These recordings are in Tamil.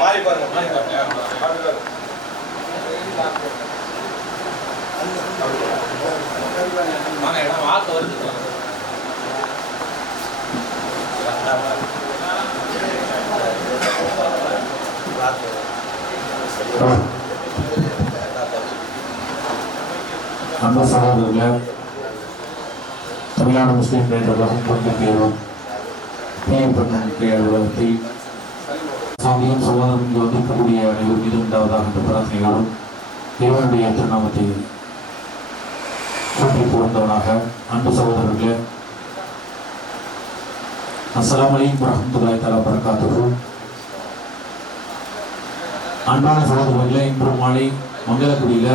மாறி பாருங்க இடம் வாக்கு வருது. அன்பு சகோதரர்களே, தமிழ்நாடு முஸ்லீம் பேரவகம் பங்குபெறும் அலுவலகத்தில் சாந்தியும் சகோதரம் இங்கு வந்திருக்கக்கூடிய அனைவர் மீது உண்டாவதாக என்ற பிரார்த்தனைகளும் இறைவனுடைய திருநாமத்தை கூட்டி புகழ்ந்தவனாக அன்பு சகோதரர்களே, அஸ்ஸலாமு அலைக்கும் வரஹ்மத்துல்லாஹி தஆலா வபரகாத்துஹு. அன்பான சகோதரர்களே, இன்று மாலை மங்களக்குடியில்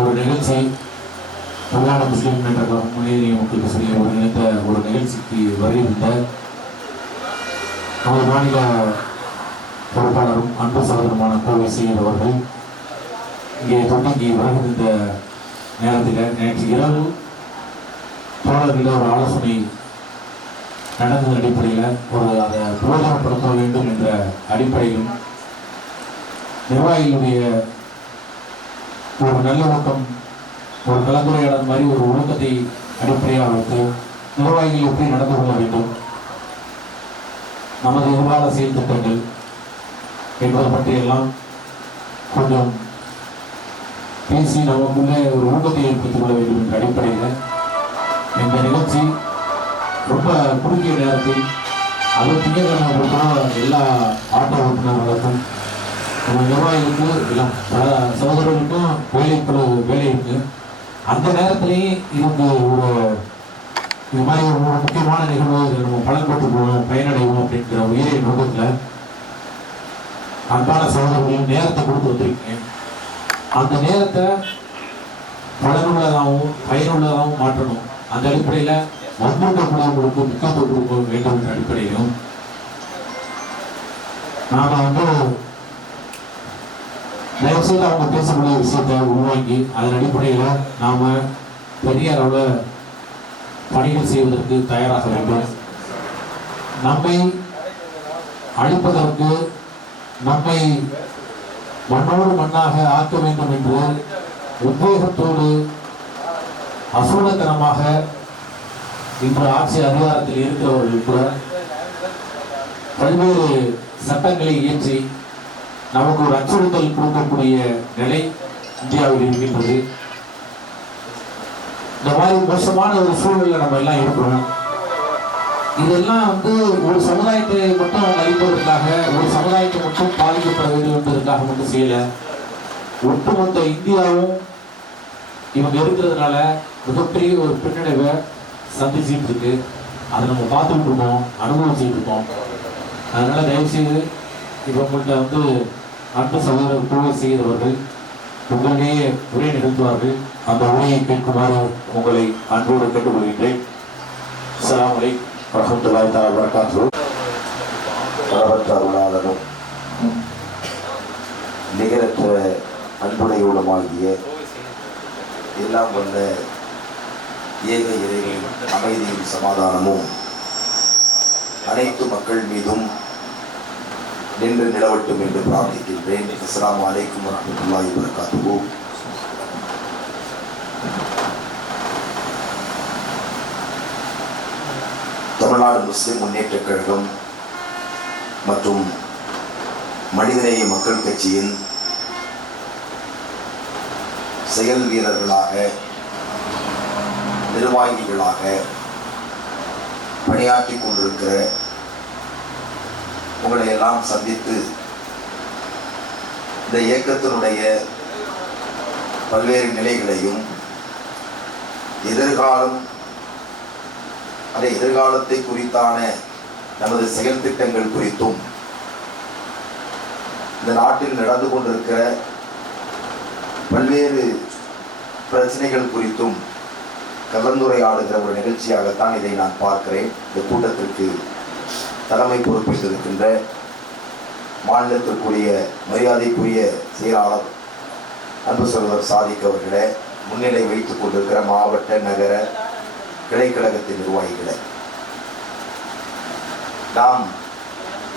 ஒரு நிகழ்ச்சி தமிழ்நாடு முஸ்லீம் முன்னேற்ற முன்னேறிய மக்களுக்கு சொல்லி ஒருங்கிணைந்த ஒரு நிகழ்ச்சிக்கு வருகின்ற நமது மாநில பொறுப்பாளரும் அன்பு சகோதரமான கோவை செய்யர் அவர்கள் இங்கே தொடங்கி வருகின்ற நேரத்தில் நேற்று இரவு தோழர்களில் ஒரு ஆலோசனை நடந்த அடிப்படையில் அதை பிரயோஜனப்படுத்த வேண்டும் என்ற அடிப்படையிலும் நிர்வாகிகளுடைய ஒரு நல்ல நோக்கம், ஒரு கலந்துரையாடல் மாதிரி ஒரு ஒழுக்கத்தை அடிப்படையாக வைத்து நிர்வாகிகள் எப்படி நடந்து கொள்ள வேண்டும், நமது எதிர்கால செயல் திட்டங்கள் என்பதை பற்றியெல்லாம் கொஞ்சம் பேசி நமக்குள்ளே ஒரு ஊக்கத்தை ஏற்படுத்திக் கொள்ள வேண்டும் என்ற அடிப்படையில் இந்த நிகழ்ச்சி ரொம்ப குறுகிய நேரத்தில் அது திங்கட்கிழமை பொறுத்தவரை எல்லா ஆட்டோ ஓட்டுநர்களுக்கும் நம்ம நிர்வாகிகளுக்கு எல்லாம் பல சகோதரர்களுக்கும் வேலை இருக்கு. அந்த நேரத்திலேயே இதுக்கு இது மாதிரி ஒரு முக்கியமான நிகழ்வு நம்ம பலன் பெற்று போகணும், பயனடைவோம் அப்படிங்கிற உயிரை நோக்கத்தில் அன்பான சகோதரர்களும் நேரத்தை கொடுத்து வந்திருக்கீங்க. அந்த நேரத்தை பலனுள்ளதாகவும் பயனுள்ளதாகவும் மாற்றணும். அந்த அடிப்படையில் வந்திருக்கக்கூடியவங்களுக்கு முக்கியத்துவம் கொடுக்க வேண்டும் என்ற அடிப்படையிலும் நாம் தயவுசெய்து அவங்க பேசக்கூடிய விஷயத்தை உருவாக்கி அதன் அடிப்படையில் நாம் பெரிய அளவில் பணிகள் செய்வதற்கு தயாராக வேண்டும். நம்மை அழிப்பதற்கு, நம்மை மண்ணோடு மண்ணாக ஆக்க வேண்டும் என்று உத்வேகத்தோடு அசூலத்தனமாக இன்று ஆட்சி அதிகாரத்தில் இருக்கிறவர்கள் கூட பல்வேறு சட்டங்களை இயற்றி நமக்கு ஒரு அச்சுறுத்தல் கொடுக்கக்கூடிய நிலை இந்தியாவில் இருக்கின்றது. இந்த மாதிரி மோசமான ஒரு சூழலில் நம்ம எல்லாம் இருக்கிறோம். இதெல்லாம் ஒரு சமுதாயத்தை மட்டும் அவங்க அழிப்பதற்காக, ஒரு சமுதாயத்தை மட்டும் பாதிக்கப்பட வேண்டும் என்பதற்காக மட்டும் செய்யல. ஒட்டுமொத்த இந்தியாவும் இவங்க இருக்கிறதுனால மிகப்பெரிய ஒரு பின்னடைவை சந்திச்சுட்டு இருக்கு. அதை நம்ம பார்த்துட்டு இருக்கோம், அனுபவிச்சுட்டு இருக்கோம். அதனால தயவுசெய்து இவங்கள்ட்ட அன்பு சகோதரர் கோவை செய்தவர்கள் உங்களிடையே உரை நிகழ்த்துவார்கள். அந்த உரையை கேட்குமாறு உங்களை அன்போடு கேட்டுக்கொள்கின்றேன். அஸ்ஸலாமு அலைக்கும் வரஹ்மத்துல்லாஹி தஆலா வபரகாத்துஹு. அளவற்றாளரும் நிகரற்ற அன்புடையோடுமாகிய எல்லாம் வந்த ஏக இறைவனின் அமைதியும் சமாதானமும் அனைத்து மக்கள் மீதும் நின்று நிலவட்டும் என்று பிரார்த்திக்கின்றேன். அஸ்ஸலாமு அலைக்கும் வரஹ்மத்துல்லாஹி வபரகாத்துஹு. தமிழ்நாடு முஸ்லிம் முன்னேற்றக் கழகம் மற்றும் மனிதநேய மக்கள் கட்சியின் செயல் வீரர்களாக, நிர்வாகிகளாக பணியாற்றி கொண்டிருக்கிற உங்களை எல்லாம் சந்தித்து இந்த இயக்கத்தினுடைய பல்வேறு நிலைகளையும் எதிர்காலத்தை குறித்தான நமது செயல் திட்டங்கள் குறித்தும் இந்த நாட்டில் நடந்து கொண்டிருக்கிற பல்வேறு பிரச்சனைகள் குறித்தும் கலந்துரையாடுகிற ஒரு நிகழ்ச்சியாகத்தான் இதை நான் பார்க்கிறேன். இந்த கூட்டத்திற்கு தலைமை பொறுப்பேற்றிருக்கின்ற மாநிலத்திற்குரிய மரியாதைக்குரிய செயலாளர் அன்பு சகோதரர் சாதிக் அவர்களே, முன்னிலை வைத்துக் கொண்டிருக்கிற மாவட்ட நகர கிளைக்கழகத்தின் நிர்வாகிகளை, நாம்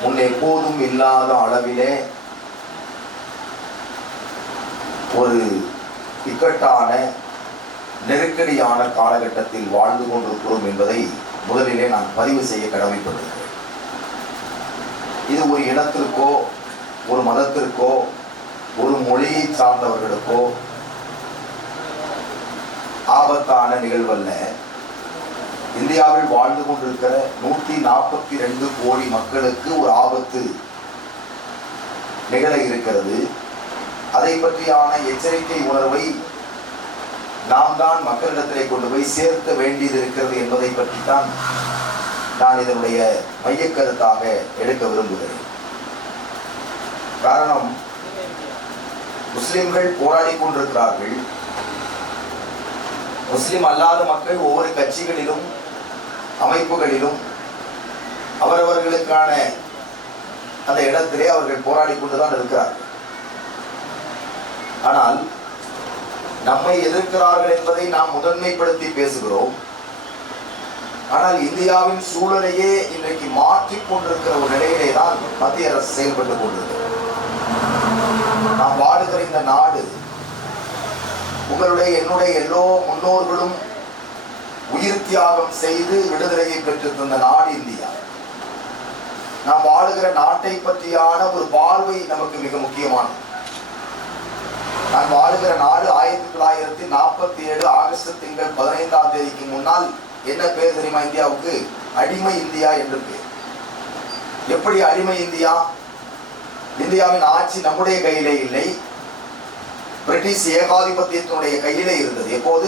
முன் எப்போதும் இல்லாத அளவிலே ஒரு இக்கட்டான நெருக்கடியான காலகட்டத்தில் வாழ்ந்து கொண்டிருக்கிறோம் என்பதை முதலிலே நான் பதிவு செய்ய கடமைப்பட்டிருக்கிறேன். இது ஒரு இனத்திற்கோ ஒரு மதத்திற்கோ ஒரு மொழியை சார்ந்தவர்களுக்கோ ஆபத்தான நிகழ்வல்ல. இந்தியாவில் வாழ்ந்து கொண்டிருக்கிற 142 கோடி மக்களுக்கு ஒரு ஆபத்து நிகழ இருக்கிறது. அதை பற்றியான எச்சரிக்கை உணர்வை நாம் தான் மக்களிடத்திலே கொண்டு போய் சேர்க்க வேண்டியது இருக்கிறது என்பதை பற்றித்தான் நான் இதனுடைய மையக்கருத்தாக எடுக்க விரும்புகிறேன். காரணம், முஸ்லிம்கள் போராடி கொண்டிருக்கிறார்கள். முஸ்லிம் அல்லாத மக்கள் ஒவ்வொரு கட்சிகளிலும் அமைப்புகளிலும் அவரவர்களுக்கான அந்த இடத்திலே அவர்கள் போராடி கொண்டுதான் இருக்கிறார்கள். ஆனால் நம்மை எதிர்க்கிறார்கள் என்பதை நாம் முதன்மைப்படுத்தி பேசுகிறோம். ஆனால் இந்தியாவின் சூழலையே இன்றைக்கு மாற்றிக் கொண்டிருக்கிற ஒரு நிலையிலே தான் மத்திய அரசு செயல்பட்டுக் கொண்டிருக்கிறது. நாம் வாழுகிற இந்த நாடு, உங்களுடைய என்னுடைய எல்லோ முன்னோர்களும் உயிர் தியாகம் செய்து விடுதலையை பெற்று தந்த நாடு இந்தியா. நாம் வாழுகிற நாட்டை பற்றியான ஒரு பார்வை நமக்கு மிக முக்கியமானது. நான் வாழுகிற நாடு 1947 ஆகஸ்ட் திங்கள் 15ஆம் தேதிக்கு முன்னால் என்ன பேர் தெரியுமா? இந்தியாவுக்கு அடிமை இந்தியா என்று பேர். எப்படி அடிமை இந்தியா? இந்தியாவின் ஆட்சி நம்முடைய கையிலே இல்லை, பிரிட்டிஷ் ஏகாதிபத்தியத்தினுடைய கையிலே இருந்தது. எப்போது?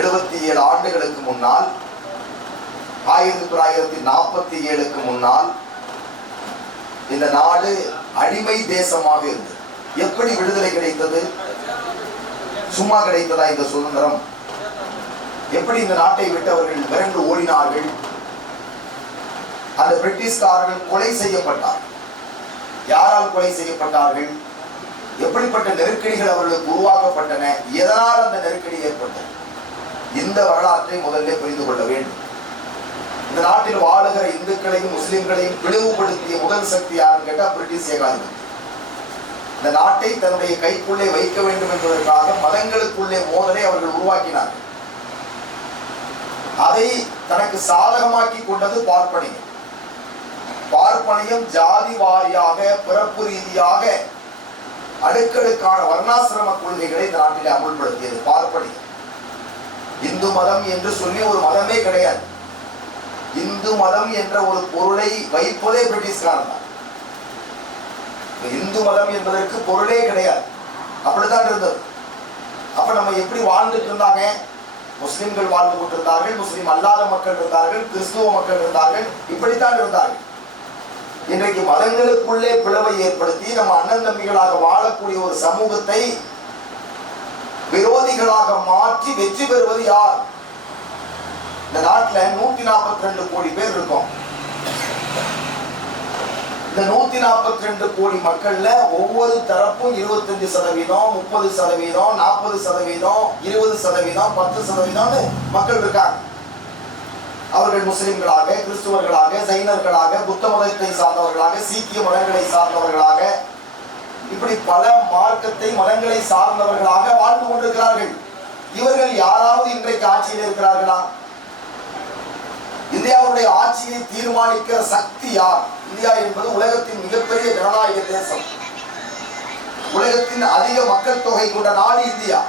77 ஆண்டுகளுக்கு முன்னால், 1947க்கு முன்னால் இந்த நாடு அடிமை தேசமாக இருந்தது. எப்படி விடுதலை கிடைத்தது? சும்மா கிடைத்ததா இந்த சுதந்திரம்? எப்படி இந்த நாட்டை விட்டவர்கள் விரண்டு ஓடினார்கள்? அந்த பிரிட்டிஷ்காரர்கள் கொலை செய்யப்பட்டார்கள். யாரால் கொலை செய்யப்பட்டார்கள்? எப்படிப்பட்ட நெருக்கடிகள் அவர்களுக்கு உருவாக்கப்பட்டன? எதனால் அந்த நெருக்கடி ஏற்பட்டது? இந்த வரலாற்றை முதலில் புரிந்து கொள்ள வேண்டும். இந்த நாட்டில் வாழுகிற இந்துக்களையும் முஸ்லிம்களையும் பிளவுபடுத்திய முதல் சக்தி யாருன்னு கேட்டா பிரிட்டிஷ் ஏகாதிபத்தியம். இந்த நாட்டை தன்னுடைய கைக்குள்ளே வைக்க வேண்டும் என்பதற்காக மதங்களுக்குள்ளே மோதலை அவர்கள் உருவாக்கினார்கள். அதை தனக்கு சாதகமாக்கி கொண்டது பார்ப்பனியம். பார்ப்பனியம் ஜாதி வாரியாக, பிறப்பு ரீதியாக அடுக்கடுக்கான வர்ணாசிரம கொள்கைகளை இந்த நாட்டிலே அமுல்படுத்தியது பார்ப்பனியம். இந்து மதம் என்று சொல்லி ஒரு மதமே கிடையாது. இந்து மதம் என்ற ஒரு பொருளை வைப்பதே பிரிட்டிஷ்காரன் தான். இந்து மதம் என்பதற்கு பொருளே கிடையாது. அப்படித்தான் இருந்தது. அப்ப நம்ம எப்படி வாழ்ந்துட்டு இருந்தாங்க? முஸ்லிம்கள் வாழ்ந்து கொண்டிருந்தார்கள், முஸ்லிம் அல்லாத மக்கள் இருந்தார்கள், கிறிஸ்துவ மக்கள் இருந்தார்கள், இப்படித்தான் இருந்தார்கள். இன்றைக்கு மதங்களுக்குள்ளே பிளவை ஏற்படுத்தி நம்ம அண்ணன் தம்பிகளாக வாழக்கூடிய ஒரு சமூகத்தை விரோதிகளாக மாற்றி வெற்றி பெறுவது யார்? இந்த நாட்டில் 142 கோடி பேர் இருக்கோம். இந்த 142 கோடி மக்கள்ல ஒவ்வொரு தரப்பும் 25%, 30%, 40%, 20%, 10% மக்கள் இருக்காங்க. அவர்கள் முஸ்லிம்களாக, கிறிஸ்துவர்களாக, ஜைனர்களாக, புத்த மதத்தை சார்ந்தவர்களாக, சீக்கிய மதங்களை சார்ந்தவர்களாக, இப்படி பல மார்க்கத்தை மதங்களை சார்ந்தவர்களாக வாழ்ந்து கொண்டிருக்கிறார்கள். இவர்கள் யாராவது இன்றைக்கு ஆட்சியில் இருக்கிறார்களா? இந்தியாவுடைய ஆட்சியை தீர்மானிக்கிற சக்தி யார்? இந்தியா என்பது உலகத்தின் மிகப்பெரிய ஜனநாயக தேசம். உலகத்தின் அதிக மக்கள் தொகை கொண்ட நாடு இந்தியா.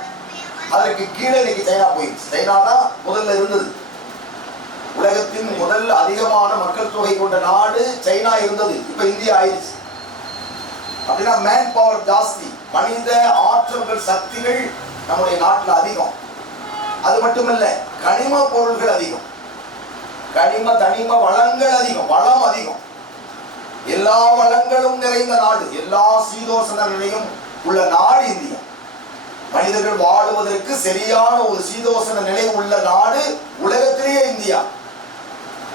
அதற்கு கீழே இன்னைக்கு சைனா போயிடுச்சு. சைனா தான் முதல்ல இருந்தது. உலகத்தின் முதல் அதிகமான மக்கள் தொகை கொண்ட நாடு சைனா இருந்தது. இப்ப இந்தியா ஆயிடுச்சு. அப்படின்னா மேன் பவர் ஜாஸ்தி, மனித ஆற்றல்கள் சக்திகள் நம்முடைய நாட்டில் அதிகம். அது மட்டுமல்ல, கனிம பொருள்கள் அதிகம், தனிம வளங்கள் அதிகம், வளம் அதிகம். எல்லா வளங்களும் நிறைந்த நாடு, எல்லா சீதோசன நிலையும் உள்ள நாடு இந்தியா. மனிதர்கள் வாழுவதற்கு சரியான ஒரு சீதோசன நிலை உள்ள நாடு உலகத்திலேயே இந்தியா.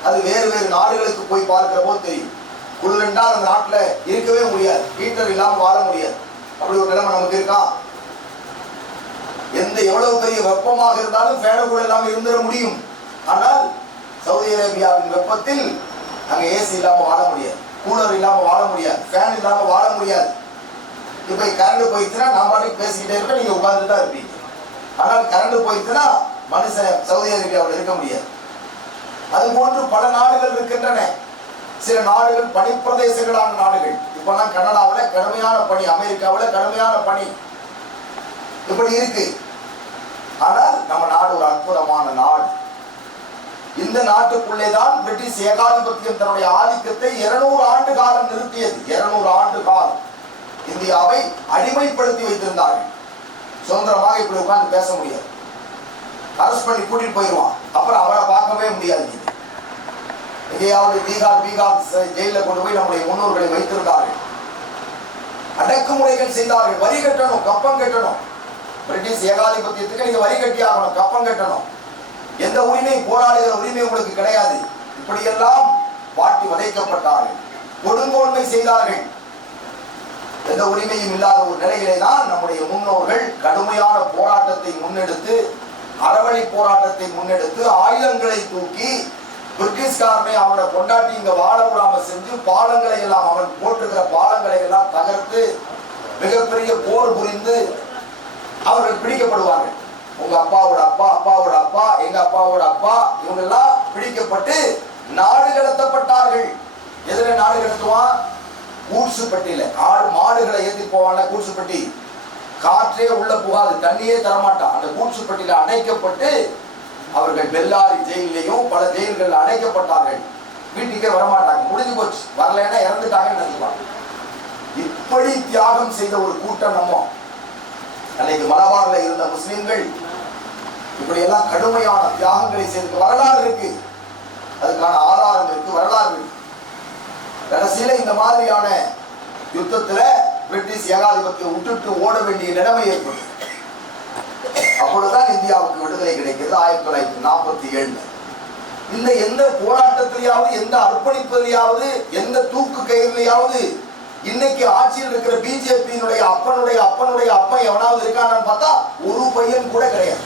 அது வேறு வேறு நாடுகளுக்கு போய் பார்க்கிற போது தெரியும். குளிரென்றால் அந்த நாட்டில் இருக்கவே முடியாது, ஹீட்டர் இல்லாமல் வாழ முடியாது. அப்படி ஒரு நிலைமை நமக்கு இருக்கா? எவ்வளவு பெரிய வெப்பமாக இருந்தாலும் ஃபேனை கூட இல்லாமல் இருந்துட முடியும். ஆனால் சவுதி அரேபியாவின் வெப்பத்தில் அங்கே ஏசி இல்லாமல் வாழ முடியாது, கூலர் இல்லாமல் வாழ முடியாது, ஃபேன் இல்லாமல் வாழ முடியாது. இப்போ கரண்ட் போயிடுச்சுன்னா நான் பாட்டுக்கு பேசிக்கிட்டே இருப்பேன், நீங்கள் உட்கார்ந்துட்டு தான் இருப்பீங்க. ஆனால் கரண்ட் போயிடுச்சுன்னா மனுஷன் சவுதி அரேபியாவில் இருக்க முடியாது. அது போன்று பல நாடுகள் இருக்கின்றன. சில நாடுகள் பனிப்பிரதேசங்களான நாடுகள். இப்பெல்லாம் கனடாவில் கடுமையான பனி, அமெரிக்காவில் கடுமையான பனி, இப்படி இருக்கு. ஆனால் நம்ம நாடு ஒரு அற்புதமான நாடு. இந்த நாட்டுக்குள்ளே தான் பிரிட்டிஷ் ஏகாதிபத்தியம் தன்னுடைய ஆதிக்கத்தை 200 ஆண்டு காலம் நிறுத்தியது. 200 ஆண்டு காலம் இந்தியாவை அடிமைப்படுத்தி வைத்திருந்தார்கள். சுதந்திரமாக இப்படி உட்கார்ந்து பேச முடியாது, அரசு பண்ணி கூட்டிட்டு போயிடுவான். அப்புறம் அவரை பார்க்கவே முடியாது. எங்கேயாவது பீகார் ஜெயில கொண்டு போய் நம்முடைய முன்னோர்களை வைத்திருந்தார்கள். அடக்குமுறைகள் செய்தார்கள். வரி கட்டணும், கப்பம் கட்டணும். பிரிட்டிஷ் ஏகாதிபத்தியத்துக்கு நீங்க வரி கட்டி ஆகணும், கப்பம் கட்டணும். எந்த உரிமை, போராடுகிற உரிமை உங்களுக்கு கிடையாது. இப்படியெல்லாம் பாட்டி வதைக்கப்பட்டார்கள், கொடுங்கோன்மை செய்தார்கள். எந்த உரிமையும் இல்லாத ஒரு நிலையிலே தான் நம்முடைய முன்னோர்கள் கடுமையான போராட்டத்தை முன்னெடுத்து, அறவழி போராட்டத்தை முன்னெடுத்து, ஆயுதங்களை தூக்கி பிரிட்டிஷ்காரனை அவனோட கொண்டாட்டி இங்க வாழ விடாம செஞ்சு, பாலங்களை எல்லாம், அவன் போட்டுக்கிற பாலங்களை எல்லாம் தகர்த்து, மிகப்பெரிய போர் புரிந்து அவர்கள் பிடிக்கப்படுவார்கள். உங்க அப்பாவோட அப்பா, அப்பாவோட அப்பா, எங்க அப்பாவோட அப்பா, இவங்க எல்லாம் பிடிக்கப்பட்டு நாடு கடத்தப்பட்டார்கள். எதுல நாடு கடத்துவான்? கூட்சுப்பட்டியில. மாடுகளை ஏற்றி போவான கூட்சுப்பட்டி, காற்றே உள்ள போகாது, தண்ணியே தரமாட்டான். அந்த கூட்சுப்பட்டியில அடைக்கப்பட்டு அவர்கள் பெல்லாரி ஜெயிலையும் பல ஜெயில்கள் அடைக்கப்பட்டார்கள். வீட்டுக்கே வரமாட்டாங்க, முடிஞ்சு போச்சு, வரலைன்னா இறந்துட்டாங்கன்னு நினைச்சுவாங்க. இப்படி தியாகம் செய்த ஒரு கூட்டம் நம்ம. அன்னைக்கு மலபார்ல இருந்த முஸ்லிம்கள் இப்படி எல்லாம் கடுமையான தியாகங்களை செய்து வரலாறு இருக்கு, அதுக்கான ஆதாரம் இருக்கு, வரலாறு இருக்கு. கடைசியில இந்த மாதிரியான யுத்தத்துல பிரிட்டிஷ் ஏகாதிபத்தியம் விட்டுட்டு ஓட வேண்டிய நிலைமை ஏற்படும். அப்பொழுதுதான் இந்தியாவுக்கு விடுதலை கிடைக்கிறது 1947. இந்த எந்த போராட்டத்திலேயாவது, எந்த அர்ப்பணிப்பதிலேயாவது, எந்த தூக்கு கயிறுலையாவது இன்னைக்கு ஆட்சியில் இருக்கிற பிஜேபியினுடைய அப்பனுடைய அப்பன் எவனாவது இருக்கான்னு பார்த்தா ஒரு பையன் கூட கிடையாது.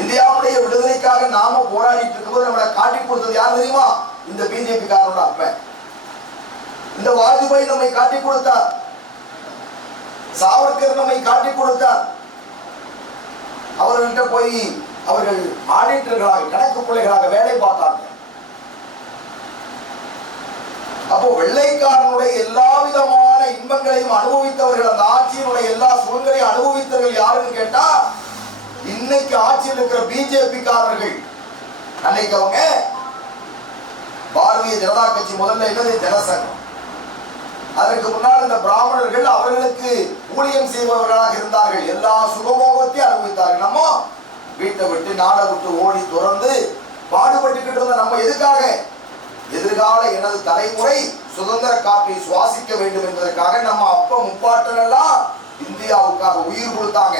இந்தியாவுடைய விடுதலைக்காக நாம போராடிட்டு இருக்கும்போது நம்மளை காட்டி கொடுத்தது யார் தெரியுமா? இந்த பிஜேபி காரனோட அப்பன். இந்த வாஜ்பாய் நம்மை காட்டி கொடுத்தார், சாவர்கர் நம்மை காட்டி கொடுத்தார். அவர்கள்ட்ட போய் அவர்கள் ஆடிட்டர்களாக, கணக்கு பிள்ளைகளாக வேலை பார்த்தார்கள். அப்போ வெள்ளைக்காரனுடைய எல்லா விதமான இன்பங்களையும் அனுபவித்தவர்கள், அந்த ஆட்சியினுடைய எல்லா சுகங்களையும் அனுபவித்தவர்கள் யாருன்னு கேட்டா இன்னைக்கு ஆட்சியில் இருக்கிற பிஜேபி காரர்கள். அன்னைக்கு அவங்க பாரதிய ஜனதா கட்சி முதல்ல என்னது ஜனசங்கம். அதற்கு முன்னால் இந்த பிராமணர்கள் அவர்களுக்கு ஊழியம் செய்பவர்களாக இருந்தார்கள், எல்லா சுகமோகத்தையும் அனுபவித்தார்கள். நம்ம வீட்டை விட்டு நாடை விட்டு ஓடி துறந்து பாடுபட்டுக்கிட்டு இருந்த நம்ம எதுக்காக? எதிர்கால எனது தலைமுறை சுதந்திர காற்றை சுவாசிக்க வேண்டும் என்பதற்காக நம்ம அப்ப முப்பாட்டனெல்லாம் இந்தியாவுக்காக உயிர் கொடுத்தாங்க,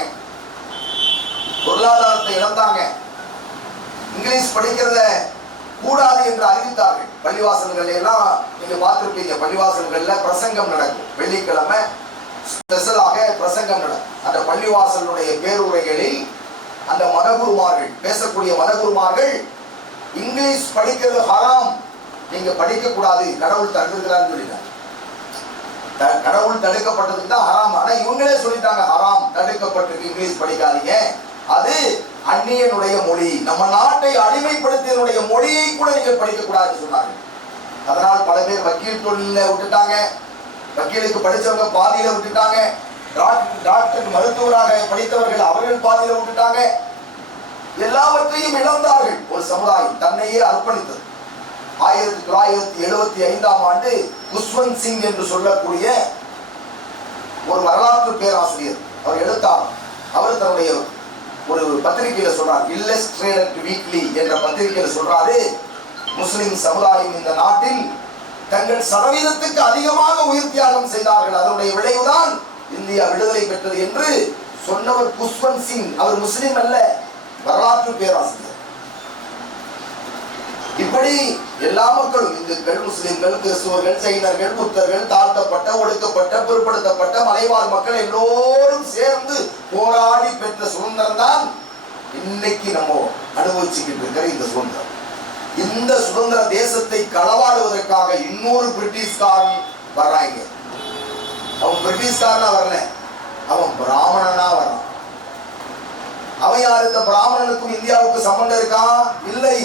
பொருளாதாரத்தை இழந்தாங்க, இங்கிலீஷ் படிக்கிறத கூடாது என்று அறிவித்தார்கள். பள்ளிவாசல்கள் எல்லாம் நீங்க பார்த்திருப்பீங்க, பள்ளிவாசல்கள்ல பிரசங்கம் நடக்கும், வெள்ளிக்கிழமை ஸ்பெஷலாக பிரசங்கம் நடக்கும். அந்த பள்ளிவாசலுடைய பேருரைகளில் அந்த மதகுருமார்கள், பேசக்கூடிய மதகுருமார்கள், இங்கிலீஷ் படிக்கிறது ஹராம், நீங்க படிக்க கூடாது, கடவுள் தடுக்கிறான்னு சொல்லிட்டாங்க. கடவுள் தடுக்கப்பட்டதுக்கு தான் ஹராம். ஆனா இவங்களே சொல்லிட்டாங்க ஹராம், தடுக்கப்பட்டிருக்கு, இங்கிலீஷ் படிக்காதீங்க, அது அந்நியனுடைய மொழி, நம்ம நாட்டை அடிமைப்படுத்தியனுடைய மொழியை கூட நீங்கள் படிக்க கூடாதுன்னு சொன்னாங்க. அதனால் பல பேர் வக்கீல் தொழில விட்டுட்டாங்க, வக்கீலுக்கு படித்தவங்க பாதியில விட்டுட்டாங்க, டாக்டர் மருத்துவராக படித்தவர்கள் அவர்கள் பாதியில விட்டுட்டாங்க. எல்லாவற்றையும் இழந்தார்கள். ஒரு சமுதாயம் தன்னையே அர்ப்பணித்தது. 1975 குஷ்வந்த் சிங் என்று சொல்லக்கூடிய ஒரு வரலாற்று பேராசிரியர், அவர் எழுத்தாளர், அவர் தன்னுடைய ஒரு பத்திரிகையில சொல்றார், இல்லஸ்ட்ரேட்டட் வீக்லி என்ற பத்திரிகையில சொல்றாரு, முஸ்லிம் சமுதாயம் இந்த நாட்டில் தங்கள் சதவீதத்துக்கு அதிகமாக உயிர் தியாகம் செய்தார்கள், அதனுடைய விளைவுதான் இந்தியா விடுதலை பெற்றது என்று சொன்னவர் குஷ்வந்த் சிங். அவர் முஸ்லிம் அல்ல, வரலாற்று பேராசிரியர். இப்படி எல்லா மக்களும், இந்துக்கள், முஸ்லிம்கள், கிறிஸ்துவர்கள், ஜைனர்கள், புத்தர்கள், தாழ்த்தப்பட்ட, ஒடுக்கப்பட்ட, பிற்படுத்தப்பட்ட மலைவாழ் மக்கள் எல்லோரும் சேர்ந்து போராடி பெற்ற சுதந்திரம் தான் இன்னைக்கு நம்ம அனுபவிச்சுக்கிட்டு இருக்கிற இந்த சுதந்திரம். இந்த சுதந்திர தேசத்தை களவாடுவதற்காக இன்னொரு பிரிட்டிஷ்காரன் வர்றாங்க. அவன் பிரிட்டிஷ்காரனா வரல, அவன் பிராமணனா வரான். அவன் யார்? இந்த பிராமணனுக்கும் இந்தியாவுக்கு சம்பந்தம் இருக்கா? இல்லை.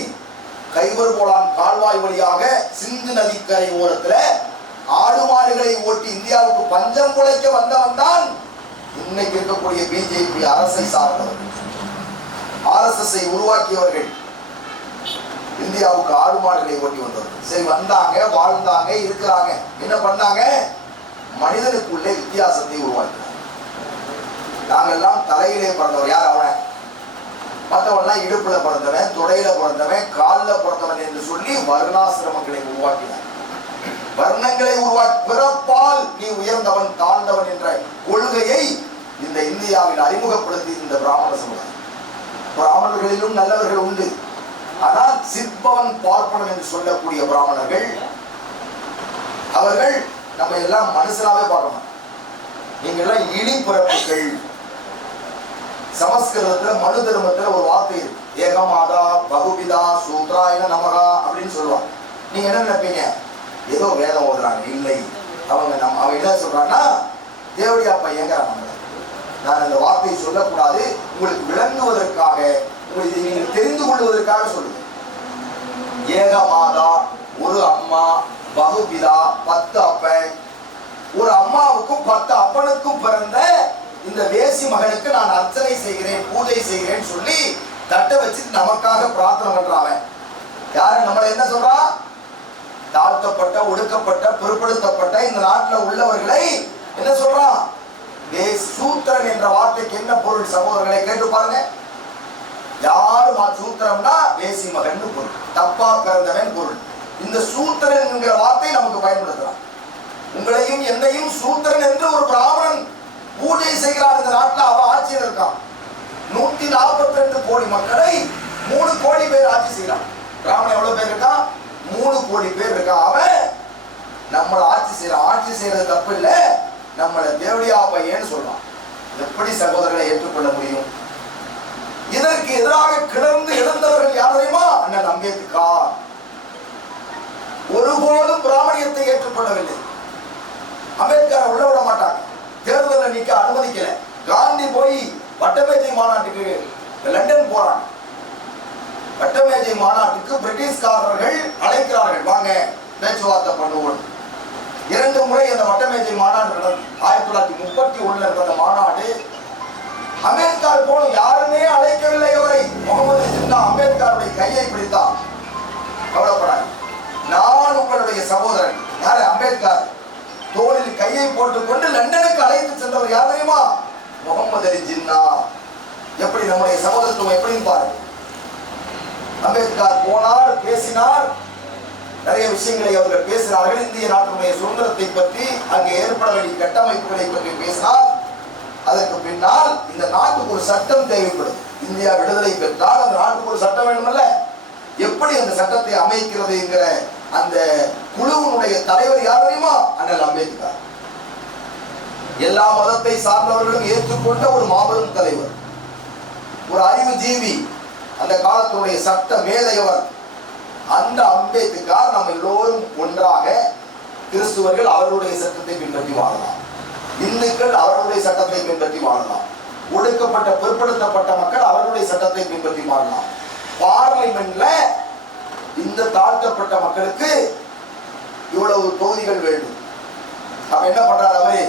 கைபர் போலான் கால்வாய் வழியாக சிந்து நதிக்கரை ஓரத்துல ஆடு மாடுகளை ஓட்டி இந்தியாவுக்கு பஞ்சம் குலைக்க வந்தவன் தான் இன்னைக்கு இருக்கக்கூடிய பிஜேபி அரசை சார்ந்தவர்கள். RSS-ஐ உருவாக்கியவர்கள் இந்தியாவுக்கு ஆடு மாடுகளை ஓட்டி வந்தவர்கள். சரி, வந்தாங்க, வாழ்ந்தாங்க, இருக்கிறாங்க. என்ன பண்ணாங்க? மனிதனுக்குள்ளே வித்தியாசத்தை உருவாக்கினாங்க. நாங்கெல்லாம் தலையிலே பிறந்தவர். யார் அவன்? மற்றவன்லாம் இடுப்புல பிறந்தவன், தொடையில பிறந்தவன், காலில் பிறந்தவன் என்று சொல்லி வர்ணாசிரமங்களை உருவாக்கினார். வர்ணங்களை உருவாக்கி பிறப்பால் நீ உயர்ந்தவன் தாழ்ந்தவன் என்ற கொள்கையை இந்த இந்தியாவில் அறிமுகப்படுத்தி இந்த பிராமண சமுதாயம். பிராமணர்களிலும் நல்லவர்கள் உண்டு, ஆனால் சிற்பவன் பார்ப்பனன் என்று சொல்லக்கூடிய பிராமணர்கள், அவர்கள் நம்ம எல்லாம் மனுஷனாவே பார்க்கணும். நீங்க எல்லாம் இழி பிறப்புகள். சமஸ்கிருதத்துல மனு தர்மத்துல ஒரு வார்த்தை இருக்கு, ஏகமாதா பகுபிதா சூத்ராயன நமகா அப்படின்னு சொல்லுவாங்க. நீங்க என்ன நினைப்பீங்க? ஏதோ வேதம் ஓதுறாங்க. இல்லை, அவங்க அவன் என்ன சொல்றான்னா, தேவடியா பையங்கிறாங்க. நான் அந்த வார்த்தையை சொல்லக்கூடாது, உங்களுக்கு விளங்குவதற்காக, உங்களுக்கு நீங்கள் தெரிந்து கொள்வதற்காக சொல்லுங்க. ஏகமாதா, ஒரு அம்மா, பகுபிதா 10 அப்பன். ஒரு அம்மாவுக்கும் 10 அப்பனுக்கும் பிறந்த இந்த வேசி மகனுக்கு நான் அர்ச்சனை செய்கிறேன், பூஜை செய்கிறேன் சொல்லி தட்டை வச்சு நமக்காக பிரார்த்தனை பண்றான். யாரு நம்மளை என்ன சொல்றா? தாழ்த்தப்பட்ட, ஒடுக்கப்பட்ட, பிற்படுத்தப்பட்ட இந்த நாட்டில் உள்ளவர்களை என்ன சொல்றான்? சூத்திரன் என்ற வார்த்தைக்கு என்ன பொருள் சகோதரர்களை கேட்டு பாருங்க. யாரு சூத்திரம்னா வேசி மகன் பொருள், தப்பா பிறந்தவன் பொருள். இந்த சூத்திரன் என்கிற வார்த்தை நமக்கு பயன்படுத்தலாம். உங்களையும் என்னையும் சூத்திரன் என்று ஒரு பிராமணன் பூஜை செய்கிறார் இந்த நாட்டில். அவன் ஆட்சியில் இருக்கான். 142 கோடி மக்களை 3 கோடி பேர் ஆட்சி செய்யறான். பிராமணன் எவ்வளவு பேர் இருக்கான்? 3 கோடி பேர் இருக்கான். அவன் நம்மளை ஆட்சி செய்யறான். ஆட்சி செய்யறது தப்பு இல்லை, நம்மளை தேவடியா பையன்னு சொல்றான். எப்படி சகோதரர்களை ஏற்றுக்கொள்ள முடியும்? இதற்கு எதிராக கிளர்ந்து எழுந்தவர்கள் யார் தெரியுமா? அண்ணன் அம்பேத்கர். ஒருபோதும் பிராமணியத்தை ஏற்றுக்கொள்ளவில்லை. அம்பேத்கர் உள்ள விட மாட்டாங்க, தேர்தலில் நிக்க அனுமதிக்கல. காந்தி போய் வட்டமேஜை மாநாட்டுக்கு லண்டன் போறாங்க. வட்டமேஜை மாநாட்டுக்கு பிரிட்டிஷ்காரர்கள் அழைக்கிறார்கள், வாங்க பேச்சுவார்த்தை பண்ணுவோம். 2 முறை அந்த வட்டமேஜை மாநாடு நடந்தது. 1931 நடந்த மாநாடு. அம்பேத்கர் போல யாருமே அழைக்கவில்லை அவரை. முகமது ஜின்னா அம்பேத்கருடைய கையை பிடித்தார். கவலைப்படாது, நான் உங்களுடைய சகோதரன். யாரு? அம்பேத்கர். தோளில் கையை போட்டுக் கொண்டு லண்டனுக்கு அழைத்து சென்றவர் யார் தெரியுமா? முகமது அலி ஜின்னா. எப்படி நம்முடைய சகோதரத்துவம் எப்படின்னு பாருங்க. அம்பேத்கர் போனார், பேசினார், நிறைய விஷயங்களை அவர்கள் பேசினார்கள். இந்திய நாட்டினுடைய சுதந்திரத்தை பற்றி, அங்கே ஏற்பட வேண்டிய கட்டமைப்புகளை பற்றி பேசினார். அதற்கு பின்னால் இந்த நாட்டுக்கு ஒரு சட்டம் தேவைப்படும். இந்தியா விடுதலை பெற்றால் அந்த நாட்டுக்கு ஒரு சட்டம் வேண்டுமல்ல? எப்படி அந்த சட்டத்தை அமைக்கிறது என்கிற அந்த குழுவினுடைய தலைவர் யார் தெரியுமா? அண்ணல் அம்பேத்கர். எல்லா மதத்தை சார்ந்தவர்களும் ஏற்றுக்கொண்ட ஒரு மாபெரும் தலைவர், ஒரு அறிவுஜீவி, அந்த காலத்தினுடைய சட்ட மேதையவர். அந்த அம்பேத்கர் நம்ம எல்லோரும் ஒன்றாக, கிறிஸ்துவர்கள் அவர்களுடைய சட்டத்தை பின்பற்றி வாழலாம், இந்துக்கள் அவர்களுடைய சட்டத்தை பின்பற்றி வாழலாம், ஒடுக்கப்பட்ட பிற்படுத்தப்பட்ட மக்கள் அவர்களுடைய சட்டத்தை பின்பற்றி வாழலாம். பார்லிமெண்ட்ல இந்த தாழ்த்தப்பட்ட மக்களுக்கு இவ்வளவு தொகுதிகள் வேண்டும். அப்ப என்ன பண்றாரு அவரு?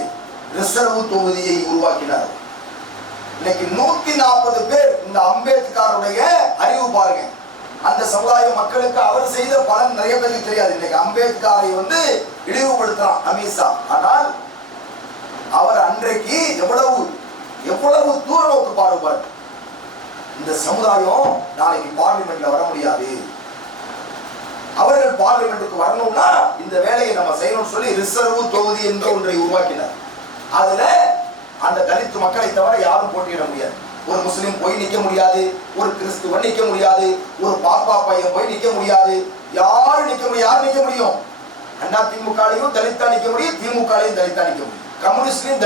ரிசர்வ் தொகுதியை உருவாக்கினார். இன்னைக்கு 140 பேர். இந்த அம்பேத்கருடைய அறிவு பாருங்க. அந்த சமுதாய மக்களுக்கு அவர் செய்த பலன் நிறைய பேருக்கு தெரியாது. இன்னைக்கு அம்பேத்கரை இழிவுபடுத்துறான் அமித்ஷா. ஆனால் அவர் அன்றே இந்த சமுதாயம் நாளைக்கு பார்லிமெண்ட்ல வர முடியாது. அவர்கள் பார்லிமெண்ட்டுக்கு வரணும்னா இந்த வேலையை நம்ம செய்யணும்னு சொல்லி ரிசர்வ் தொகுதி என்ற ஒன்றை உருவாக்கினார். அதுல அந்த தலித் மக்களை தவிர யாரும் போட்டியிட முடியாது. ஒரு முஸ்லிம் போய் நிக்க முடியாது, ஒரு கிறிஸ்துவன் நிக்க முடியாது, ஒரு பாப்பா பையன் போய் நிக்க முடியாது. யாரும் நிக்க முடியும். யார் நிக்க முடியும்? அண்ணா திமுகலையும் தலித்தா நிக்க முடியும், திமுகலையும் தலித்தா நிக்க முடியும், கம்யூனிஸ்ட்லையும்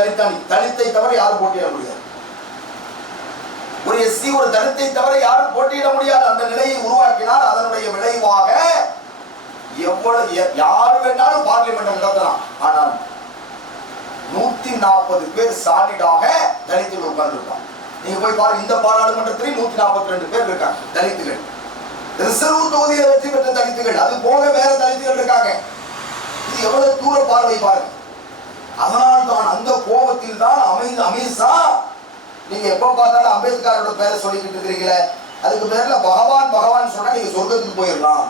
தலித்தை தவிர யாரும் போட்டியிட முடியாது. ஒரு எஸ்சி ஒரு தலித்தை தவிர யாரும் போட்டியிட முடியாது. அந்த நிலையை உருவாக்கினால் அதனுடைய விளைவாக எவ்வளவு யாரு வேணாலும் பார்லிமெண்ட் நடத்தலாம். ஆனால் 140 பேர் சாலிடாக தலித்துகள் உட்கார்ந்துருக்காங்க. நீங்க போய் பாருங்க, இந்த பாராளுமன்றத்தில் 142 பேர் இருக்காங்க தலித்துகள். ரிசர்வ் தொகுதியில வெற்றி பெற்ற தலித்துகள், அது போக வேற தலித்துகள் இருக்காங்க. இது எவ்வளவு தூர பார்வை பாருங்க. அதனால் தான் அந்த கோபத்தில் தான் அமித்ஷா, நீங்க எப்ப பார்த்தாலும் அம்பேத்கரோட பேரை சொல்லிக்கிட்டு இருக்கிறீங்களே, அதுக்கு பேர்ல பகவான் சொன்னா நீங்க சொர்க்கத்துக்கு போயிடலாம்.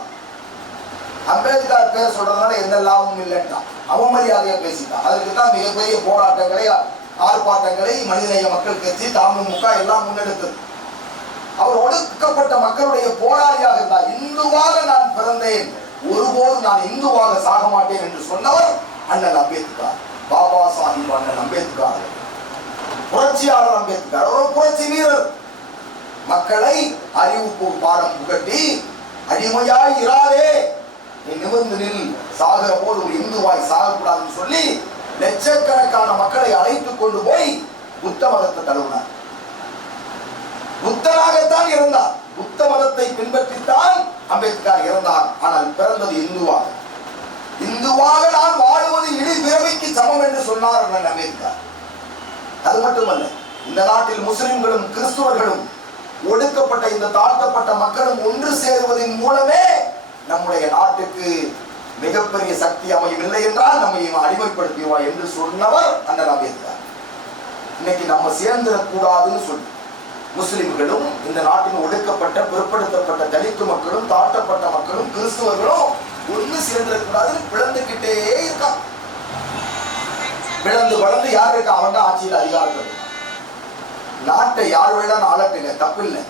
அம்பேத்கர் பேர் சொல்றதுனால எந்த லாபமும் இல்லைன்ட்டான், அவமரியாதையா பேசிட்டான். அதுக்கு தான் மிகப்பெரிய போராட்டங்களை, ஆர்ப்பாட்டங்களை மனிதநேய மக்கள் கட்சி, தமுமுக எல்லாம் முன்னெடுத்தது. அவர் ஒடுக்கப்பட்ட மக்களுடைய போராளியாக இருந்தார். இந்துவாக நான் பிறந்தேன், ஒருபோது நான் இந்துவாக சாக மாட்டேன் என்று சொன்னவர் அண்ணல் அம்பேத்கர், பாபா சாஹிப் அண்ணல் அம்பேத்கர், புரட்சியாளர் அம்பேத்கர். ஒரு புரட்சி வீரர். மக்களை அறிவு பாடம் புகட்டி அடிமையாய் இராதே, நீ நிமிர்ந்து நில், சாகிற போது ஒரு இந்துவாய் சாகக்கூடாதுன்னு சொல்லி லட்சக்கணக்கான மக்களை அழைத்துக் கொண்டு போய் புத்த மதத்தை தழுவினார். புத்தனாகத்தான் இருந்தார். புத்த மதத்தை பின்பற்றித்தான் அம்பேத்கர் இருந்தார். ஆனால் பிறந்தது இந்துவாக. இந்துவாக நான் வாழுவது இடி பிறவிக்கு சமம் என்று சொன்னார் அம்பேத்கர். அது மட்டுமல்ல, இந்த நாட்டில் முஸ்லிம்களும் கிறிஸ்துவர்களும் ஒடுக்கப்பட்ட இந்த தாழ்த்தப்பட்ட மக்களும் ஒன்று சேருவதன் மூலமே நம்முடைய நாட்டுக்கு மிகப்பெரிய சக்தி அமையவில்லை என்றால் நம்மை அடிமைப்படுத்துவா என்று சொன்னவர் அண்ணல் அம்பேத்கர். இன்னைக்கு நம்ம சேர்ந்துடக்கூடாதுன்னு சொல்லி முஸ்லிம்களும் இந்த நாட்டில் ஒடுக்கப்பட்ட பிற்படுத்தப்பட்ட தலித்து மக்களும் தாழ்த்தப்பட்ட மக்களும் கிறிஸ்துவர்களும் ஒன்று சேர்ந்துடக்கூடாதுன்னு பிளந்துகிட்டே இருக்கான். பிளந்து வளர்ந்து யார் இருக்கா? அவன் தான் ஆட்சியில் அதிகாரத்தில். நாட்டை யார் வேணாலும் ஆளட்டுங்க, தப்பு இல்லை.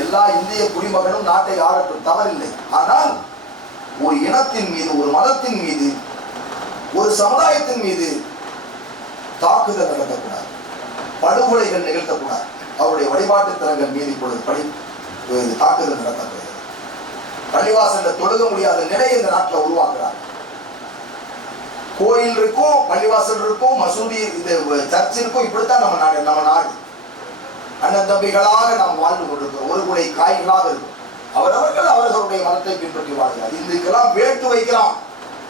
எல்லா இந்திய குடிமகனும் நாட்டை ஆளட்டும், தவறில்லை. ஆனால் ஒரு இனத்தின் மீது, ஒரு மதத்தின் மீது, ஒரு சமுதாயத்தின் மீது தாக்குதல் நடத்தக்கூடாது, படுகொலைகள் நிகழ்த்தக்கூடாது. அவருடைய வழிபாட்டு தலங்கள் மீது தாக்குதல் நடத்தக்கூடாது. பள்ளிவாசல்ல தொழுக முடியாத நிலை இந்த நாட்டில் உருவாக்குறாங்க. கோயில் இருக்கும், பள்ளிவாசல் இருக்கும், மசூதி, இது சர்ச் இருக்கும். இப்படித்தான் நம்ம நாடு. அண்ணன் தம்பிகளாக நாம் வாழ்ந்து கொண்டிருக்கிறோம். ஒரு குடை காய்களாக இருக்கும். அவரவர்கள் அவர்களுடைய மதத்தை பின்பற்றி வாழ்கிறார். இதுக்கெல்லாம் வேட்டு வைக்கலாம்.